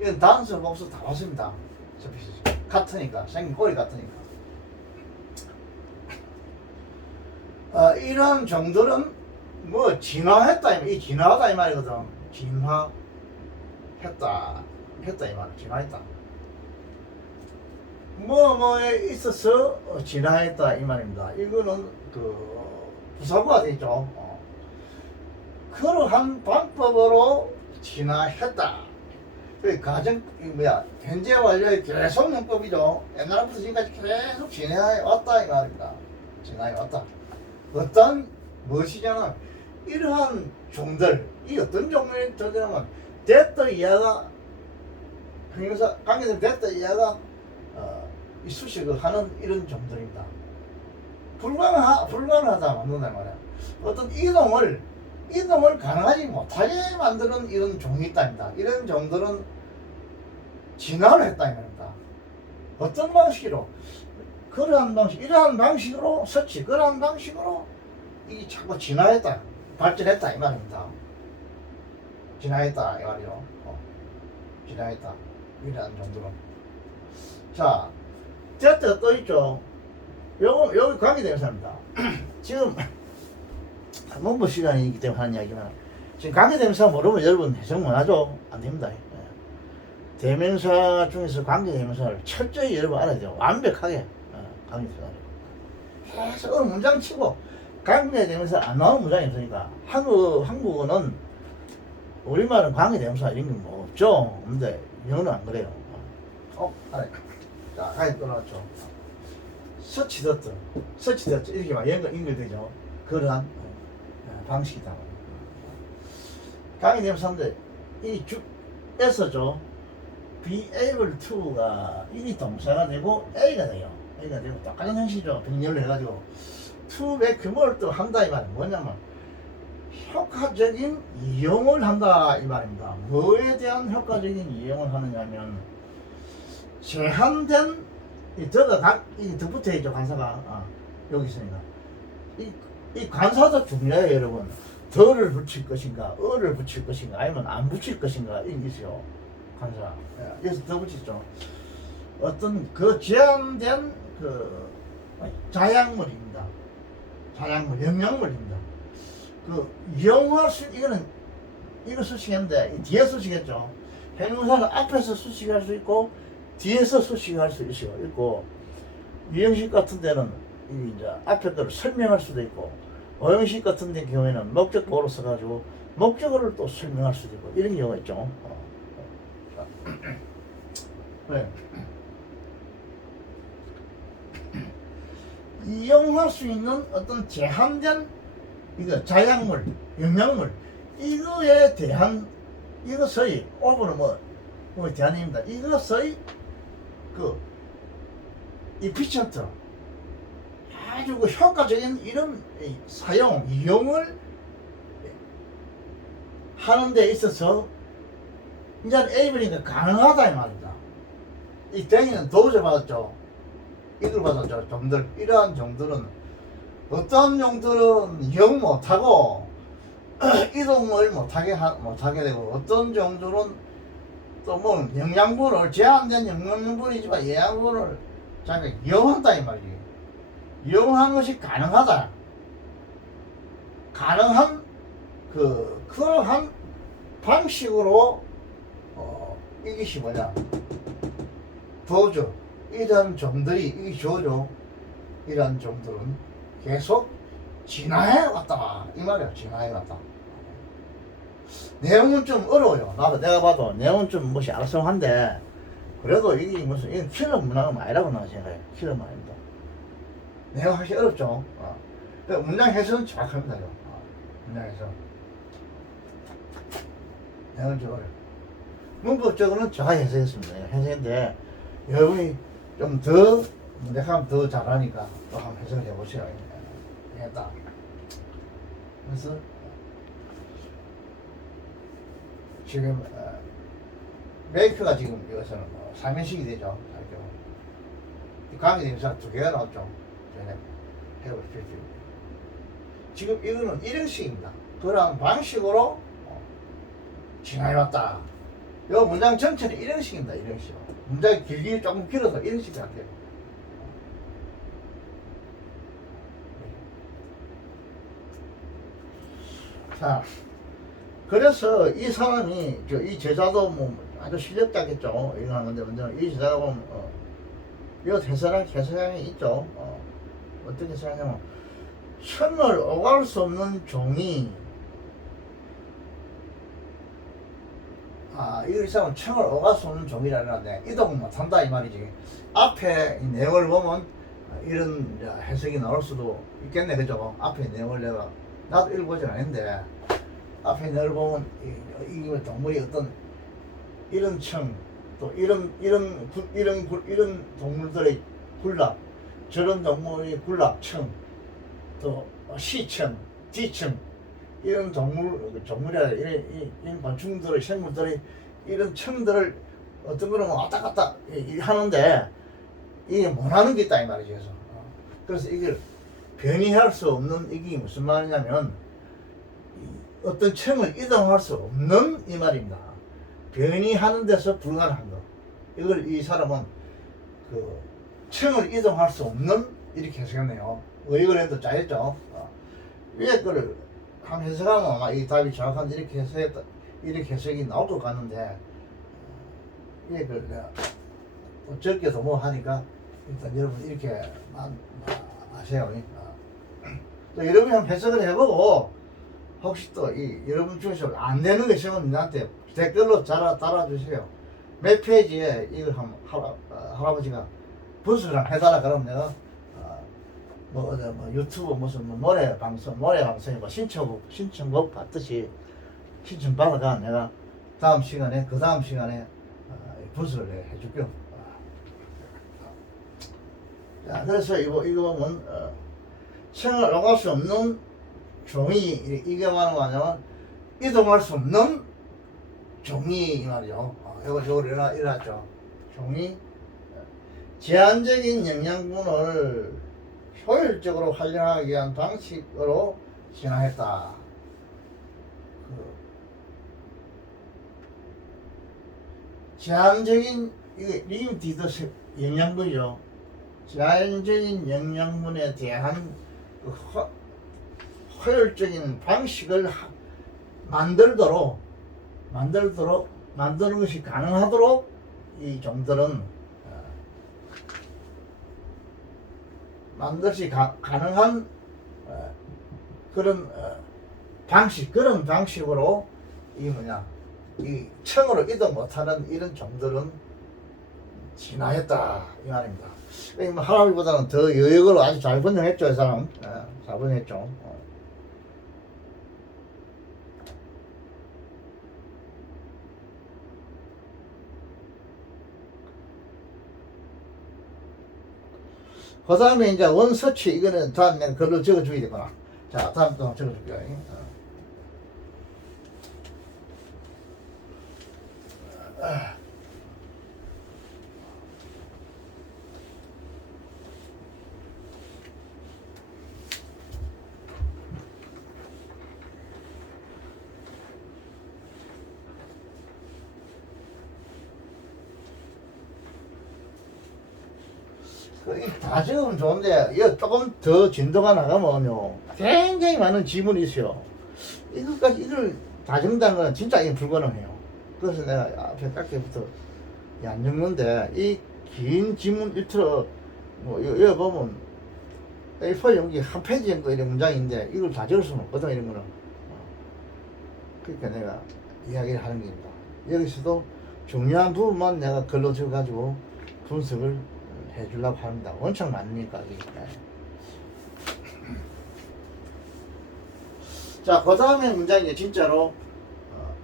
이건 단수 복수 다 봤습니다. 같으니까 생긴 꼴이 같으니까. 이런 정도는 뭐 진화했다 이 진화하다 이 말이거든. 진화했다 이 말. 진화했다. 뭐뭐에 있어서 진화했다 이 말입니다. 이거는 그 부사구가 되죠. 그러한 방법으로 진화했다. 그 가정 뭐야 현재 완료의 계속 용법이죠. 옛날부터 지금까지 계속 진화해 왔다 이 말입니다. 진화해 왔다. 어떤 무엇이냐면 이러한 종들 이 어떤 종류의 종들이냐면 됐다 이하가 형용사 관계된 됐다 이하가 이 수식을 하는 이런 종들입니다. 불가능하다 만든단 말이야. 어떤 이동을 가능하지 못하게 만드는 이런 종이 있답니다. 이런 종들은 진화를 했다 이 말입니다. 어떤 방식으로? 이러한 방식으로 서치, 그러한 방식으로 이 자꾸 진화했다, 발전했다 이 말입니다. 진화했다 이 말이요. 진화했다 이러한 정도로. 자, 됐다 또 있죠. 여기 관계대명사입니다. 지금 문법 시간이기 때문에 하는 이야기만. 지금 관계대명사 모르면 여러분 해석 못하죠. 안 됩니다. 대명사 중에서 관계대명사를 철저히 여러분 알아야 돼요. 완벽하게 관계대명사. 계속 어느 문장 치고 관계대명사 안 나오는 문장이 없으니까 한국어는 우리말은 관계대명사 이런 게 뭐 없죠. 없는데 영어는 안 그래요. 알아요. 자, 가위 또 나왔죠. 서치더트 이렇게 막 연결되죠. 그러한 방식이다. 관계대명사인데 이 주에서죠. be able to가 이 동사가 되고 A가 돼요. A가 되고 똑같은 형식이죠. 병렬을 해가지고 to make 뭘 또 한다 이 말은 뭐냐면 효과적인 이용을 한다 이 말입니다. 뭐에 대한 효과적인 이용을 하느냐면 제한된 이 덧붙여 있죠 관사가. 여기 있습니다. 이 관사도 중요해요 여러분. 더를 붙일 것인가 어를 붙일 것인가 아니면 안 붙일 것인가 이런 게 있어요. 관사. 여기서 더 붙이죠. 어떤 그 제한된 그 자양물입니다. 영양물입니다. 그 이용할 수 이거 수식인데 뒤에 수식했죠. 형용사는 앞에서 수식할 수 있고 뒤에서 수식할 수 있고 유형식 같은 데는 이제 앞에 거를 설명할 수도 있고 어형식 같은 데 경우에는 목적보호로 써가지고 목적어를 또 설명할 수도 있고 이런 경우가 있죠. 네. 이용할 수 있는 어떤 제한된 자양물, 영양물 이거에 대한 이것의 오버는 뭐 대한입니다. 이것의 이피션트 아주 효과적인 이런 이용을 하는 데 있어서 이제 에이블이니까 가능하다 이 말입니다. 이 댕이는 도저 받았죠. 이걸 받았죠. 종들 이러한 종들은 어떤 종들은 이용 못하고 이동을 못하게 되고 어떤 종들은 또 뭐 영양분을 제한된 영양분이지만 영양분을 자기가 이용한다 이 말이에요. 이용하는 것이 가능하다. 가능한 그러한 방식으로 이것이 뭐냐 도저 이런 종들이 이 조조 이런 종들은 계속 진화해 왔다 이 말이야. 진화해 왔다. 내용은 좀 어려워요. 내가 봐도 내용은 좀 뭐시 알았성한데 그래도 이게 무슨 이건 킬러 문항은 아니라고 나 생각해. 킬러 문항입니다. 내용 하기 어렵죠. 문장 해석은 정확합니다. 문장 해석. 내용은 좀 어려워. 문법적으로는 제가 해석했습니다. 해석인데 여러분이 좀 더 내가 더 잘하니까 또 한번 해석을 해보시라 했다. 그래서 지금 메이크가 지금 이것은 3인식이 되죠. 관계대명사 2개가 나왔죠. 전에 해보십시오. 지금 이거는 1형식입니다. 그런 방식으로 진화해왔다. 요 문장 전체는 이런 식입니다. 이런 식. 문장이 길기 조금 길어서 이런 식이 안 돼요. 자, 그래서 이 사람이, 이 제자도 뭐 아주 실력자겠죠. 이거 하는 건데, 먼저 이 제자가 보면, 이 해석량이 있죠. 어떻게 생각하냐면, 천을 오갈 수 없는 종이, 이 사람은 청을 오갈 수 없는 종이라는데, 이동을 못한다, 이 말이지. 앞에 이 내용을 보면, 이런 해석이 나올 수도 있겠네, 그죠? 앞에 내용을 내가, 나도 읽어보진 않았는데, 앞에 내용을 보면, 이 동물이 어떤, 이런 청, 또 이런 동물들의 군락, 저런 동물의 군락청, 또 시청, 지청, 이런 종물이라 이런 곤충들의 생물들의 이런 청들을 어떤 거는 왔다 갔다 하는데 이게 못하는 게 있다 이 말이죠. 그래서 이걸 변이할 수 없는 이게 무슨 말이냐면 어떤 청을 이동할 수 없는 이 말입니다. 변이하는 데서 불가능한 거. 이걸 이 사람은 그 청을 이동할 수 없는 이렇게 해석했네요. 의역을 해도 짜였죠. 위에 거를 한 해석하면 아마 이 답이 정확한데 이렇게 해석했다, 이렇게 해석이 나올 것 같는데 위에 걸 내가 적게도 뭐 하니까 일단 여러분 이렇게 아세요. 또 여러분이 한번 해석을 해보고 혹시 또 여러분 중에서 안 되는 거 있으면 나한테 댓글로 달아주세요. 몇 페이지에 이걸 한번 할아버지가 분석을 해달라 그러면 내가 뭐 유튜브 무슨 노래 방송이 뭐 신청곡 받듯이 신청 받아가 내가 다음 시간에 분석을 해줄게요. 자, 그래서 이거 보면 생을 오갈 수 없는 종이 이게 뭐냐면 이동할 수 없는 종이 말이죠. 이거 일어났죠. 종이 제한적인 영양분을 효율적으로 활용하기 위한 방식으로 진화했다. 제한적인 이게 리미티드 영양분이죠. 제한적인 영양분에 대한 효율적인 방식을 만드는 것이 가능하도록 이 종들은 만들기 가능한 그런 방식으로 이 청으로 이동 못하는 이런 종들은 진화했다 이 말입니다. 할아버지보다는 더 여역으로 아주 잘 번역했죠, 이 사람. 잘 번역했죠. 그 다음에 이제 원서치, 이거는 다음 내가 글로 적어줘야 되구나. 자, 다음 또 적어줄게요. 다 적으면 좋은데 이거 조금 더 진도가 나가면요 굉장히 많은 지문이 있어요. 이걸 다 적는다는 건 진짜 이게 불가능해요. 그래서 내가 앞에 짧게부터 안 적는데 이 긴 지문 일틀어 여기 보면 A4 용지 한 페이지 정도 이런 문장인데 이걸 다 적을 수는 없거든 이런 거는. 그러니까 내가 이야기를 하는 겁니다. 여기서도 중요한 부분만 내가 글로 적어가지고 분석을 해주려고 합니다. 원청 많으니까. 자, 그 다음에 문장이 진짜로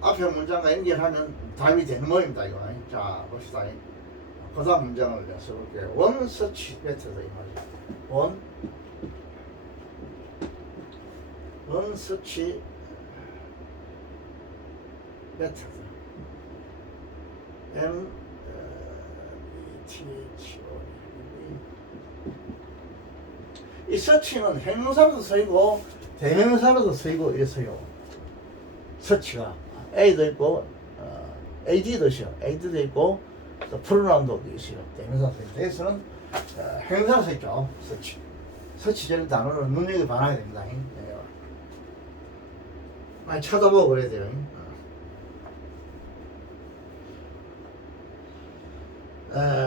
앞에 문장과 연결하면 답이 되는 모입니다. 이거. 자, 봅시다. 그 다음 문장을 써볼게요. 원 서치 메터드 이 말이죠. 원 서치 메터드 이 서치는 형용사로도 쓰이고 대명사로도 쓰이고 이랬어요. 서치가 A도 있고 AD도 있어요. AD도 있고 또 프로나운도 있어요. 대명사도 있고. 여기서는 형용사로 써 있죠. 서치. 서치절 단어를 눈여겨봐야 됩니다. 네. 많이 찾아보고 그래야 돼요.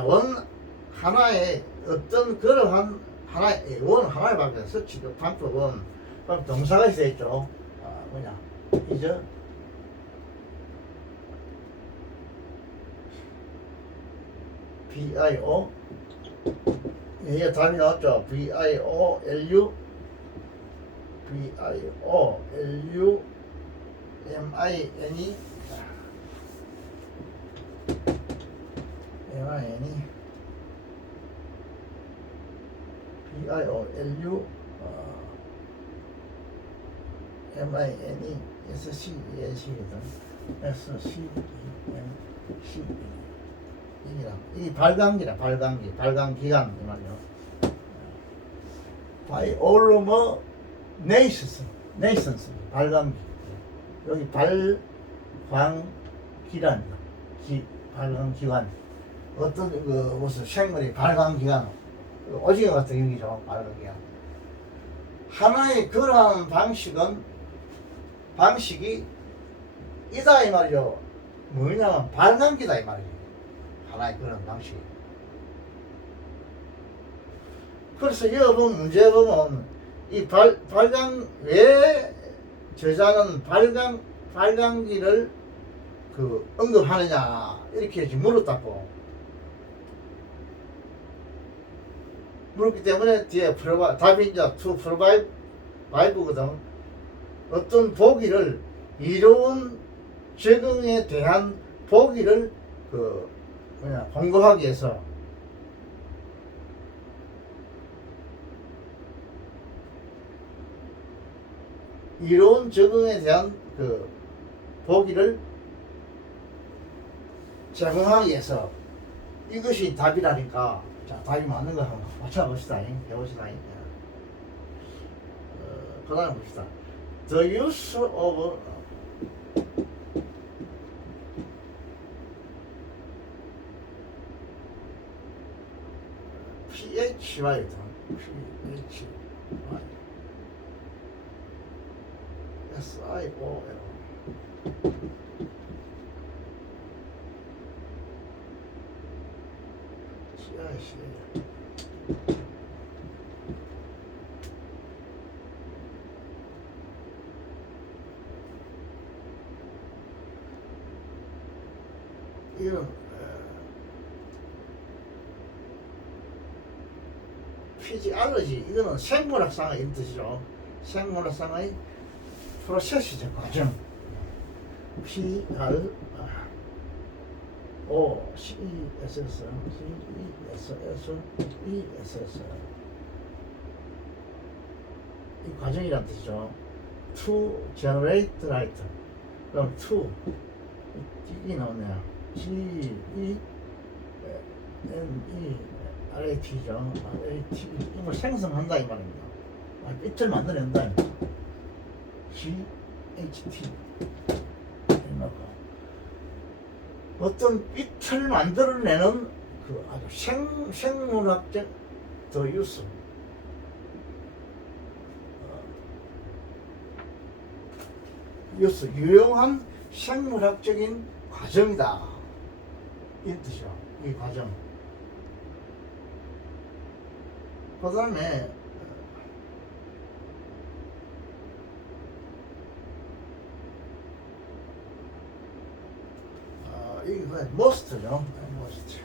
원 하나의 어떤 그러한 하나의 원 하나의 방법 서치적 방법은 동사가 있어야 있죠. 뭐냐 이제 BIO 이게 답이 나왔죠. BIOLU BIOLU MINE MINE BIOLU MINE SCENC거든. SCENC 이 발광기라 발광기 발광기관 이 말이요. 바이올루머 네이션스 발광기 여기 발광기란 발광기관 어떤 그 무슨 생물이 발광기관 오징어 같은 얘기죠. 발광기관 하나의 그러한 방식이 이다 이 말이죠. 뭐냐면 발광기다 이 말이죠. 하나의 그런 방식. 그래서 여기 보면 문제 보면 이 발광 왜 저자는 발광기를 그 언급하느냐 이렇게 지금 물었다고 물었기 때문에 뒤에 답이 이제 to provide거든. 어떤 보기를 이로운 적응에 대한 보기를 공급하기 위해서 이로운 적응에 대한 그 보기를 제공하기 위해서 이것이 답이라니까. 자, 답이 맞는 거 한번 맞춰봅시다. 해봅시다. 그 다음에 봅시다. The use of PHY SIOL 이런 피지알러지 이거는 생물학상의 이런 뜻이죠. 생물학상의 프로세스적 과정. PR O C E S S C E S S E S S 이 과정이란 뜻이죠. To generate light. 그럼 to 이게 나오네요. G E N E RAT죠. RAT 이걸 생성한다 이 말입니다. 빛을 만들어낸다. GHT 어떤 빛을 만들어내는 그 아주 생물학적 더 유스 유용한 생물학적인 과정이다 이 뜻이요. 이 과정. 그 다음에 이게 most죠. most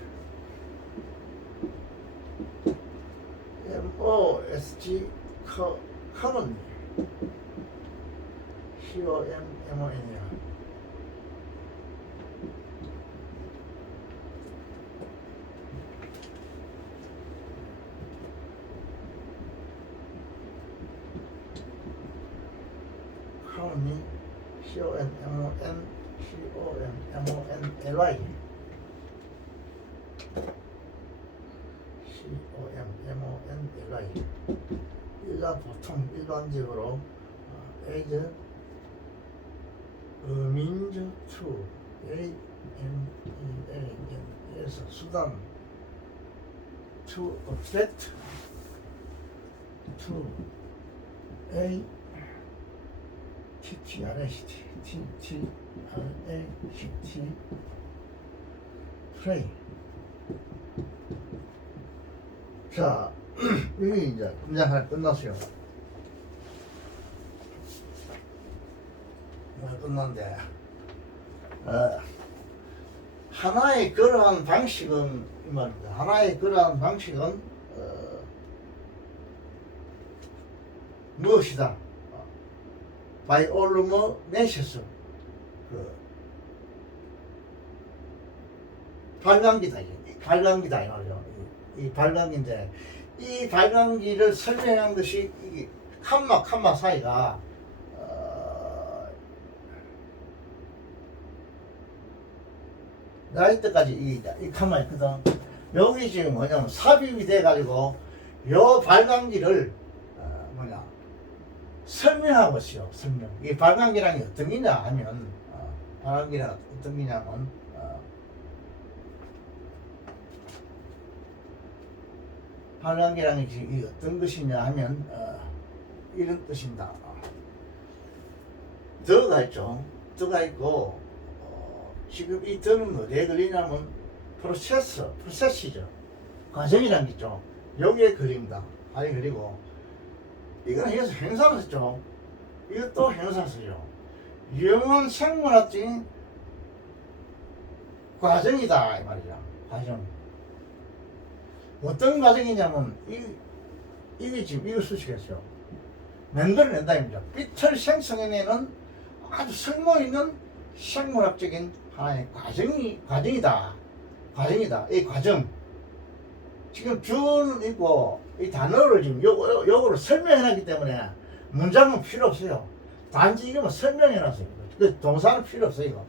MOST common COMMON이야. common이 COMMONLY COMMONLY 일반적으로 as a means to A-M-E-A-N에서 수단 to attract to A T-T-R-A-C-T T-T-R-A-C-T 프레이. 자, 이게 이제 문장 하나 끝났어요. 끝났는데 하나의 그러한 방식은 이 말입니다. 하나의 그러한 방식은 무엇이다? 바이올루미네시스 발광기다. 발광기다 이 말이죠. 이 발광기인데 이 발광기를 설명한 것이 이 칸마 사이가 라이트까지 이 칸마 있거든. 여기 지금 뭐냐면 삽입이 돼가지고 요 발광기를 설명하고 있어요. 설명. 이 발광기란 게 어떤 기냐 하면 발광기란 어떤 기냐면 발광기란 게 어떤 것이냐 하면 이런 뜻입니다. 더가 있죠. 더가 있고 지금 이 더는 어디에 걸리냐면 프로세스죠. 과정이란 게 있죠. 여기에 그립니다. 아예 그리고 이건 여기서 행사를 쓰죠. 이것도 행사를 쓰죠. 영원 생물학적인 과정이다 이 말이죠. 과정. 어떤 과정이냐면 이게 지금 이거 수식했어요. 만들어낸다 입니다. 빛을 생성해내는 아주 쓸모있는 생물학적인 하나의 과정이다. 이 과정. 지금 준 있고 이 단어를 지금 요거를 설명해놨기 때문에 문장은 필요 없어요. 단지 이거만 설명해놨어요. 그 동사는 필요 없어요. 이거.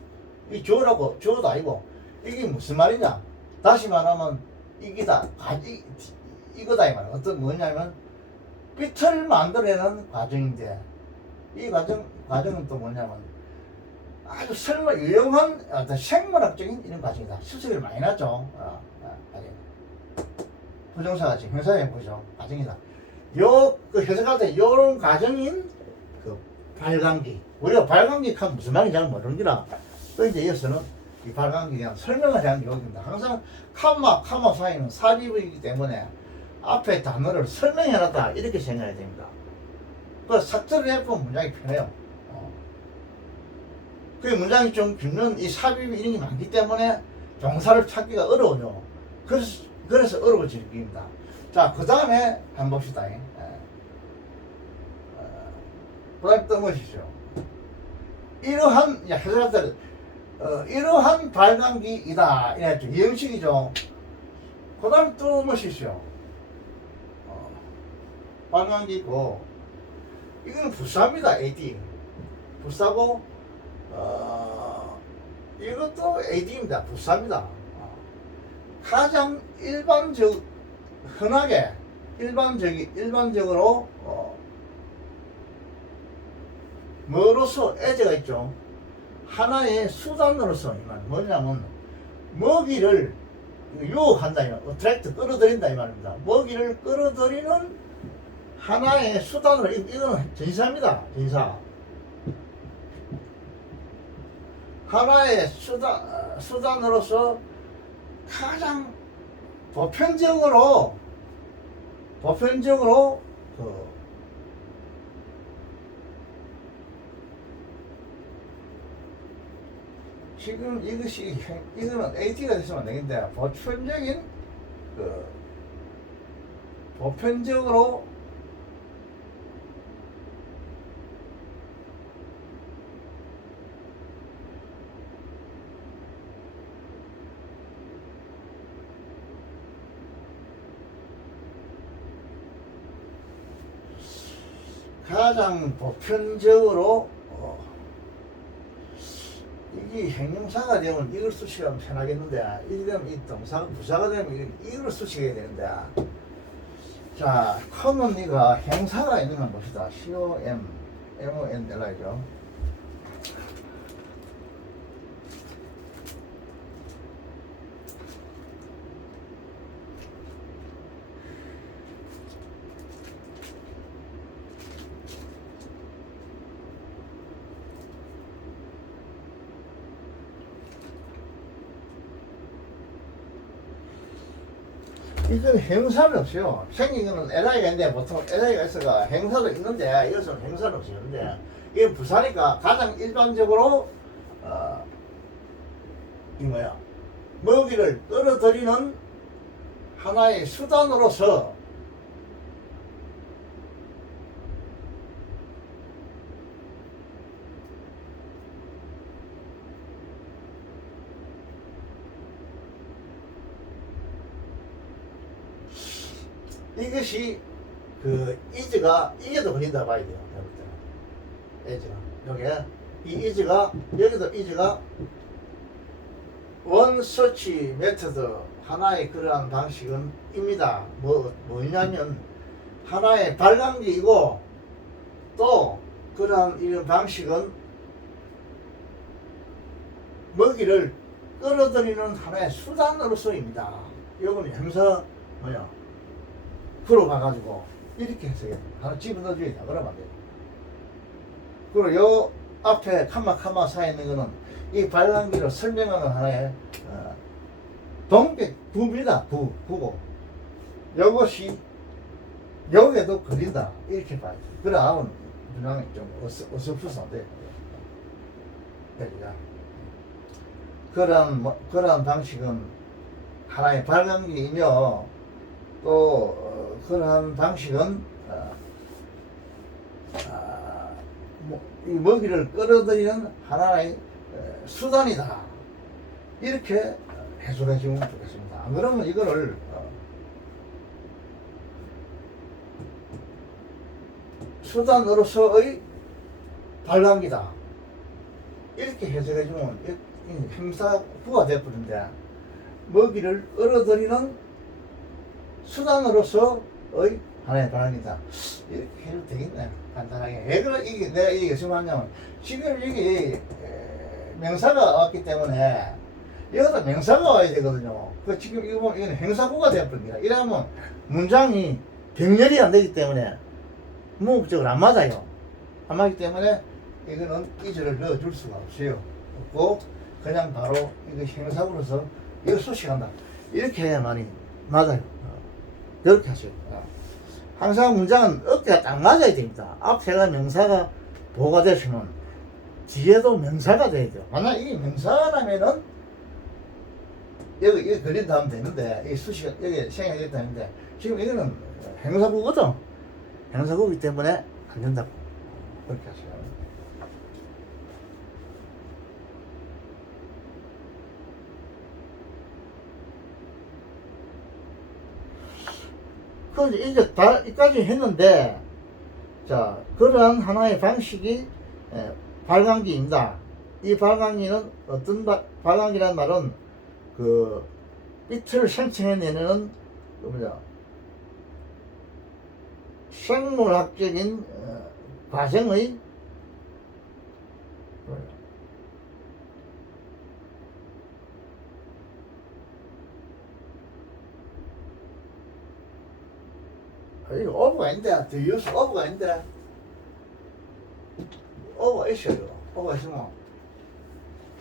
이 주어라고 주어도 아니고 이게 무슨 말이냐? 다시 말하면 이거다. 이거다 이 말이야. 어떤 뭐냐면 빛을 만들어내는 과정인데 이 과정은 또 뭐냐면 아주 유용한 어떤 생물학적인 이런 과정이다. 수식을 많이 놨죠. 부정사가 지금 형사에 보죠. 과정이다. 그 해석할 때 요런 과정인 그 발광기. 우리가 발광기 하면 무슨 말인지 잘 모르는 기라. 또 이제 이어서는 이 발광기에 대한 설명을 하는 경우입니다. 항상 칸마 사이는 삽입이기 때문에 앞에 단어를 설명해놨다. 이렇게 생각해야 됩니다. 그 삭제를 해보면 문장이 편해요. 그 문장이 좀 깁는 이 삽입이 이런 게 많기 때문에 동사를 찾기가 어려워요. 그래서 어려워지는 겁니다. 자, 그 다음에 한번 봅시다. 그 다음에 또 보시죠. 이러한, 해석자들, 이러한 발광기이다. 이랬죠. 이 형식이죠. 그 다음에 또 보시죠. 발광기 있고, 이거는 불사입니다. AD. 불사고, 이것도 AD입니다. 불사입니다. 가장 일반적으로 뭐로서 애제가 있죠. 하나의 수단으로서 뭐냐면 먹이를 유혹한다 이 말, 어트랙트 끌어들인다 이 말입니다. 먹이를 끌어들이는 하나의 수단으로 이거는 전사입니다. 전사. 하나의 수단으로서 가장 보편적으로 지금 이거는 AT가 됐으면 안 되겠는데 보편적으로 이게 형용사가 되면 이걸 수식하면 편하겠는데 이러면 이 동사가 부사가 되면 이걸 수식해야 되는데 자 commonly가 형사가 있는 건 봅시다. COM, MONL이죠. 이건 행사는 없어요. 생긴 거는 LI가 있는데 보통 LI가 있어가 행사도 있는데 이것은 행사는 없어요. 근데 이게 부사니까 가장 일반적으로 이 뭐야 먹이를 끌어들이는 하나의 수단으로서 이것이 그 이즈가 이게도 걸린다 봐야 돼요. 이즈가 여기 이 이즈가 여기도 이즈가 원 서치 메터드 하나의 그러한 방식은 입니다. 뭐냐면 하나의 발광기이고 또 그러한 이런 방식은 먹이를 끌어들이는 하나의 수단으로서입니다. 이거는 형사 뭐야 풀어가가지고 이렇게 해서 하나 집어넣어줘야 돼. 그러면 안 돼요. 그리고 요 앞에 카마 사 있는 거는 이 발광기를 설명하는 하나의 동백 부입니다. 부고 요것이 여기에도 걸린다 이렇게 봐야 돼. 그래 하면 그냥 좀 어설프서 돼. 여기가 그런 방식은 하나의 발광기이며 또 그러한 방식은 이 먹이를 끌어들이는 하나의 수단이다. 이렇게 해석해 주면 좋겠습니다. 안 그러면 이거를 수단으로서의 발광기다. 이렇게 해석해 주면 형사구가 되어버린데 먹이를 끌어들이는 수단으로서의 하나의 발광이다. 이렇게 해도 되겠네. 간단하게. 왜 그래 이게 내가 이게 말하냐면 지금 여기 명사가 왔기 때문에 여기다 명사가 와야 되거든요. 그 지금 이거 보면 이건 행사구가 되어버립니다. 이러면 문장이 병렬이 안 되기 때문에 문법적으로 안 맞아요. 안 맞기 때문에 이거는 이절을 넣어줄 수가 없어요. 없고 그냥 바로 이거 행사구로서 이거 수식한다. 이렇게 해야만이 맞아요. 이렇게 하세요. 항상 문장은 어깨가 딱 맞아야 됩니다. 앞에가 명사가 보호가 됐으면 뒤에도 명사가 돼야 돼요. 만약 이게 명사라면은 여기 걸린다 하면 되는데 이 수식은 여기 생략이 됐다 하는데 지금 이거는 행사구거든. 행사구이기 때문에 안 된다고. 그렇게 하세요. 그런데 이제 다 이까지 했는데, 자, 그러한 하나의 방식이 발광기입니다. 이 발광기는 어떤 발광기란 말은 그 빛을 생성해내는 생물학적인 과정의 이거 오버가 있는데, the use 오버가 있는데, 오버가 있어요. 오버가 있으면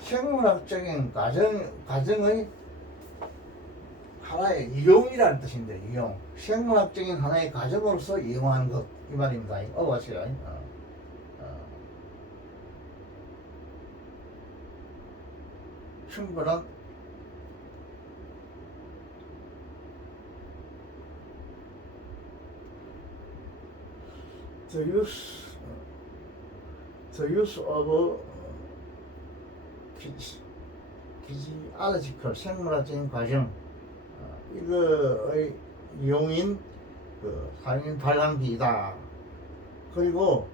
생물학적인 과정의 하나의 이용이라는 뜻인데, 이용. 생물학적인 하나의 과정으로서 이용하는 것, 이 말입니다. 오버가 있어요. 충분한 the use of physiological 생물학적인 과정 이거의 이용인 그 발광기이다. 그리고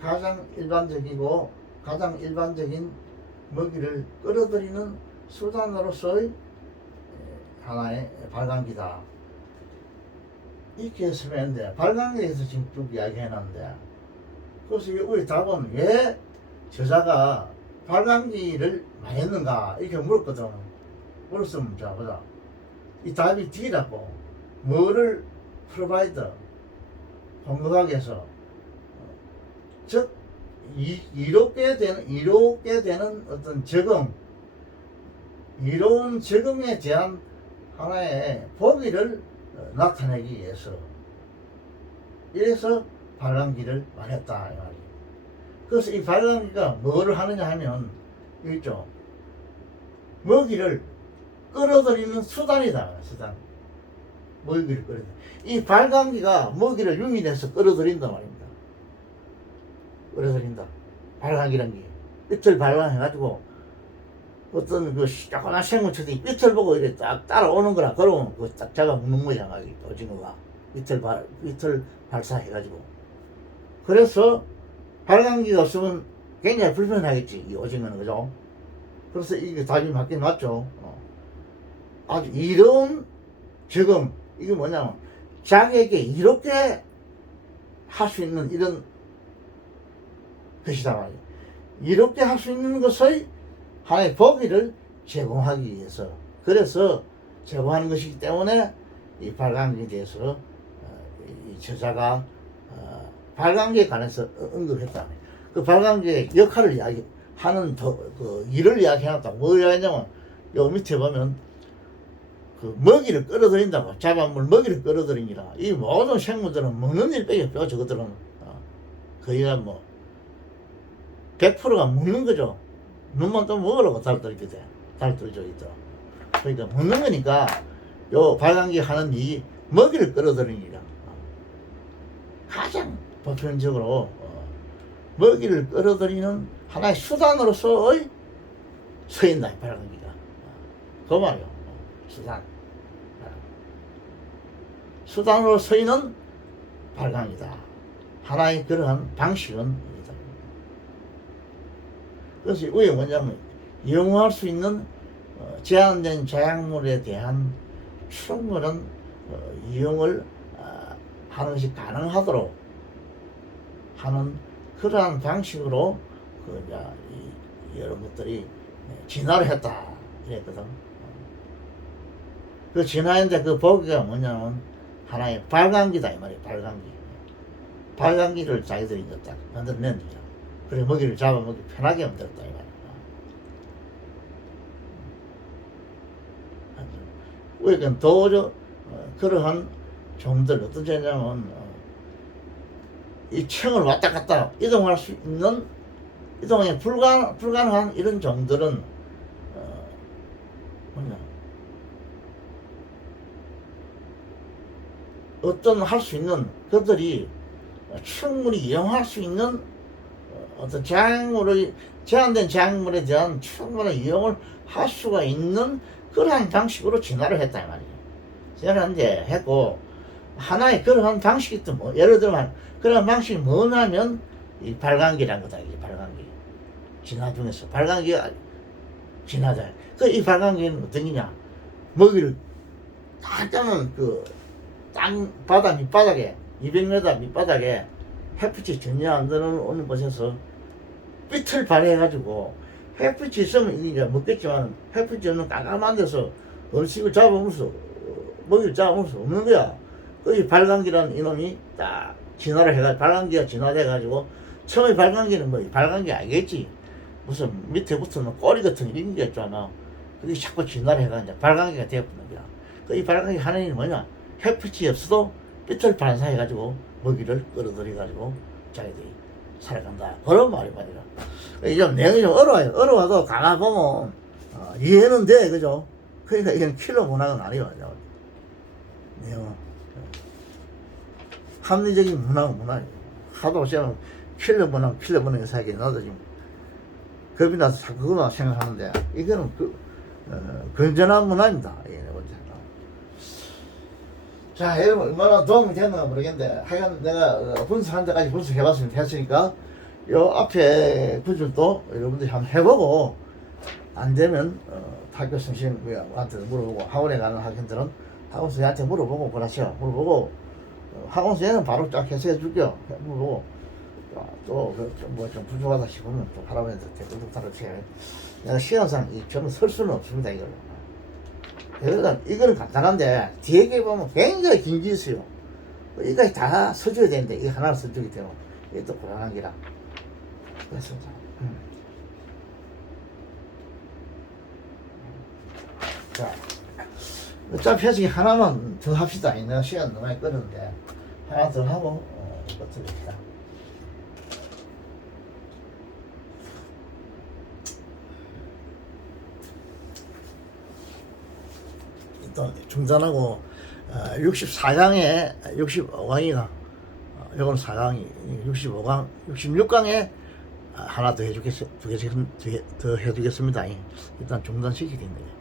가장 일반적인 먹이를 끌어들이는 수단으로서의 하나의 발광기다. 이렇게 했으면 안 돼. 발광기에서 지금 쭉 이야기해놨는데, 그래서 우리 답은 왜 저자가 발광기를 많이 했는가 이렇게 물었거든. 물었으면 자 보자. 이 답이 D라고. 뭐를 프로바이더 공급하기 위해서, 즉 이롭게 되는 어떤 적응, 이로운 적응에 대한 하나의 보기를 나타내기 위해서 이래서 발광기를 말했다 이 말이에요. 그래서 이 발광기가 뭐를 하느냐 하면 있죠. 먹이를 끌어들이는 수단이다. 수단. 먹이를 끌어들이. 이 발광기가 먹이를 유인해서 끌어들인단 말입니다. 끌어들인다. 발광기란 게 삐틀 발광해가지고 어떤 그 조그만 생물체들이 삐틀 보고 이렇게 딱 따라오는 거라. 그러면 그 딱 잡아먹는 거야. 오징어가 삐틀 발사해가지고. 그래서 발광기가 없으면 굉장히 불편하겠지. 이 오징어는 그죠? 그래서 이게 답이 맞긴 맞죠. 아주 이런 지금 이게 뭐냐면 자기에게 이렇게 할 수 있는 이런 것이다 말이에요. 이렇게 할 수 있는 것의 하나의 법의를 제공하기 위해서 그래서 제공하는 것이기 때문에 이 발광기에 대해서 이 저자가 발광기에 관해서 언급했다. 그 발광기의 역할을 이야기하는 그 일을 이야기해놨다. 뭐 이야기하냐면 요 밑에 보면 그 먹이를 끌어들인다고 잡아물 먹이를 끌어들이니라. 이 모든 생물들은 먹는 일밖에 없죠. 저것들은 거의가 뭐 100%가 먹는 거죠. 눈만 또 먹으려고 달들게 돼. 달들져 있더라. 그러니까 먹는 거니까 요 발광기 하는 이 먹이를 끌어들이니라. 가장 보편적으로 먹이를 끌어들이는 하나의 수단으로서의 서인다. 발광기가. 그 말이요. 수단으로 서있는 발광이다. 하나의 그러한 방식은 그래서 왜 뭐냐면 이용할 수 있는 제한된 자약물에 대한 충분한 이용을 하는 것이 가능하도록 하는 그러한 방식으로 여러분들이 진화를 했다 이랬거든. 그 진화했는데 그 보기가 뭐냐면 하나의 발광기다 이 말이에요. 발광기를 자기들이 이제 딱 만들어낸 거죠. 그래 먹이를 잡아먹기 편하게 만들었다 이 말이에요. 그러니까 도저 그러한 종들 어떤 죄냐면 이 청을 왔다 갔다 이동할 수 있는 이동이 불가능한 이런 종들은 뭐냐 어떤 할 수 있는 그들이 충분히 이용할 수 있는 어떤 제한된 작물에 대한 충분한 이용을 할 수가 있는 그러한 방식으로 진화를 했다 이 말이에요. 진화를 했고 하나의 그러한 방식이 또 뭐 예를 들면 그런 방식이 뭐냐면 이 발광기란 거다. 이게 발광기 진화 중에서 발광기가 진화다. 그 이 발광기는 어떤 거냐 먹이를 딱 짜면 그 땅 바닥 밑바닥에 200m 밑바닥에 햇빛이 전혀 안 들어오는 곳에서 빛을 발해가지고 햇빛이 있으면 이제 먹겠지만 햇빛이 없는 깜깜한 데서 음식을 잡아먹을 먹이를 잡아먹을 수 없는 거야. 그 발광기라는 이놈이 딱 진화를 해가지고 발광기가 진화돼가지고 처음에 발광기는 뭐 발광기 알겠지. 무슨 밑에 붙는 꼬리 같은 이런 게 있잖아. 그게 자꾸 진화를 해가지고 발광기가 되어버리는 거야. 그 이 발광기 하나는 뭐냐? 햇빛이 없어도 빛을 반사해가지고 먹이를 끌어들여가지고 자기들이 살아간다. 그런 말이야. 이게 내용이 좀 어려워요. 어려워도 가만 보면 이해는 돼. 그죠? 그러니까 이건 킬러 문학은 아니에요. 내용은 합리적인 문학은 문학이에요. 하도 저는 킬러 문학의 사기에 나도 지금 겁이 나서 자꾸 그거만 생각하는데 이거는 건전한 문학입니다. 자, 여러분 얼마나 도움이 됐나 모르겠는데 하여간 내가 분석한 데까지 분석해봤으면 됐으니까 요 앞에 구절도 여러분들이 한번 해보고 안 되면 학교 선생님한테도 물어보고 학원에 가는 학생들은 학원 선생님한테 물어보고 그러시오. 물어보고 학원 선생님은 바로 쫙 해석해 줄게요. 물어보고 또 뭐 좀 부족하다 싶으면 또 할아버지한테 대꾸독타를 쳐야 내가 시간상 저는 설 수는 없습니다. 이거는 간단한데 뒤에 보면 굉장히 긴 게 있어요. 이거 다 써줘야 되는데 이거 하나를 써주기 때문에 이게 또 곤란한 기라. 그래서 자 어차피 회식 하나만 더 합시다. 내가 시간 너무 많이 끌었는데 하나 더 하고 끝냅시다. 일단 중단하고 64강에 65강이가 이건 4강이 65강 66강에 하나 더 해주겠습니다. 일단 중단시키겠네요.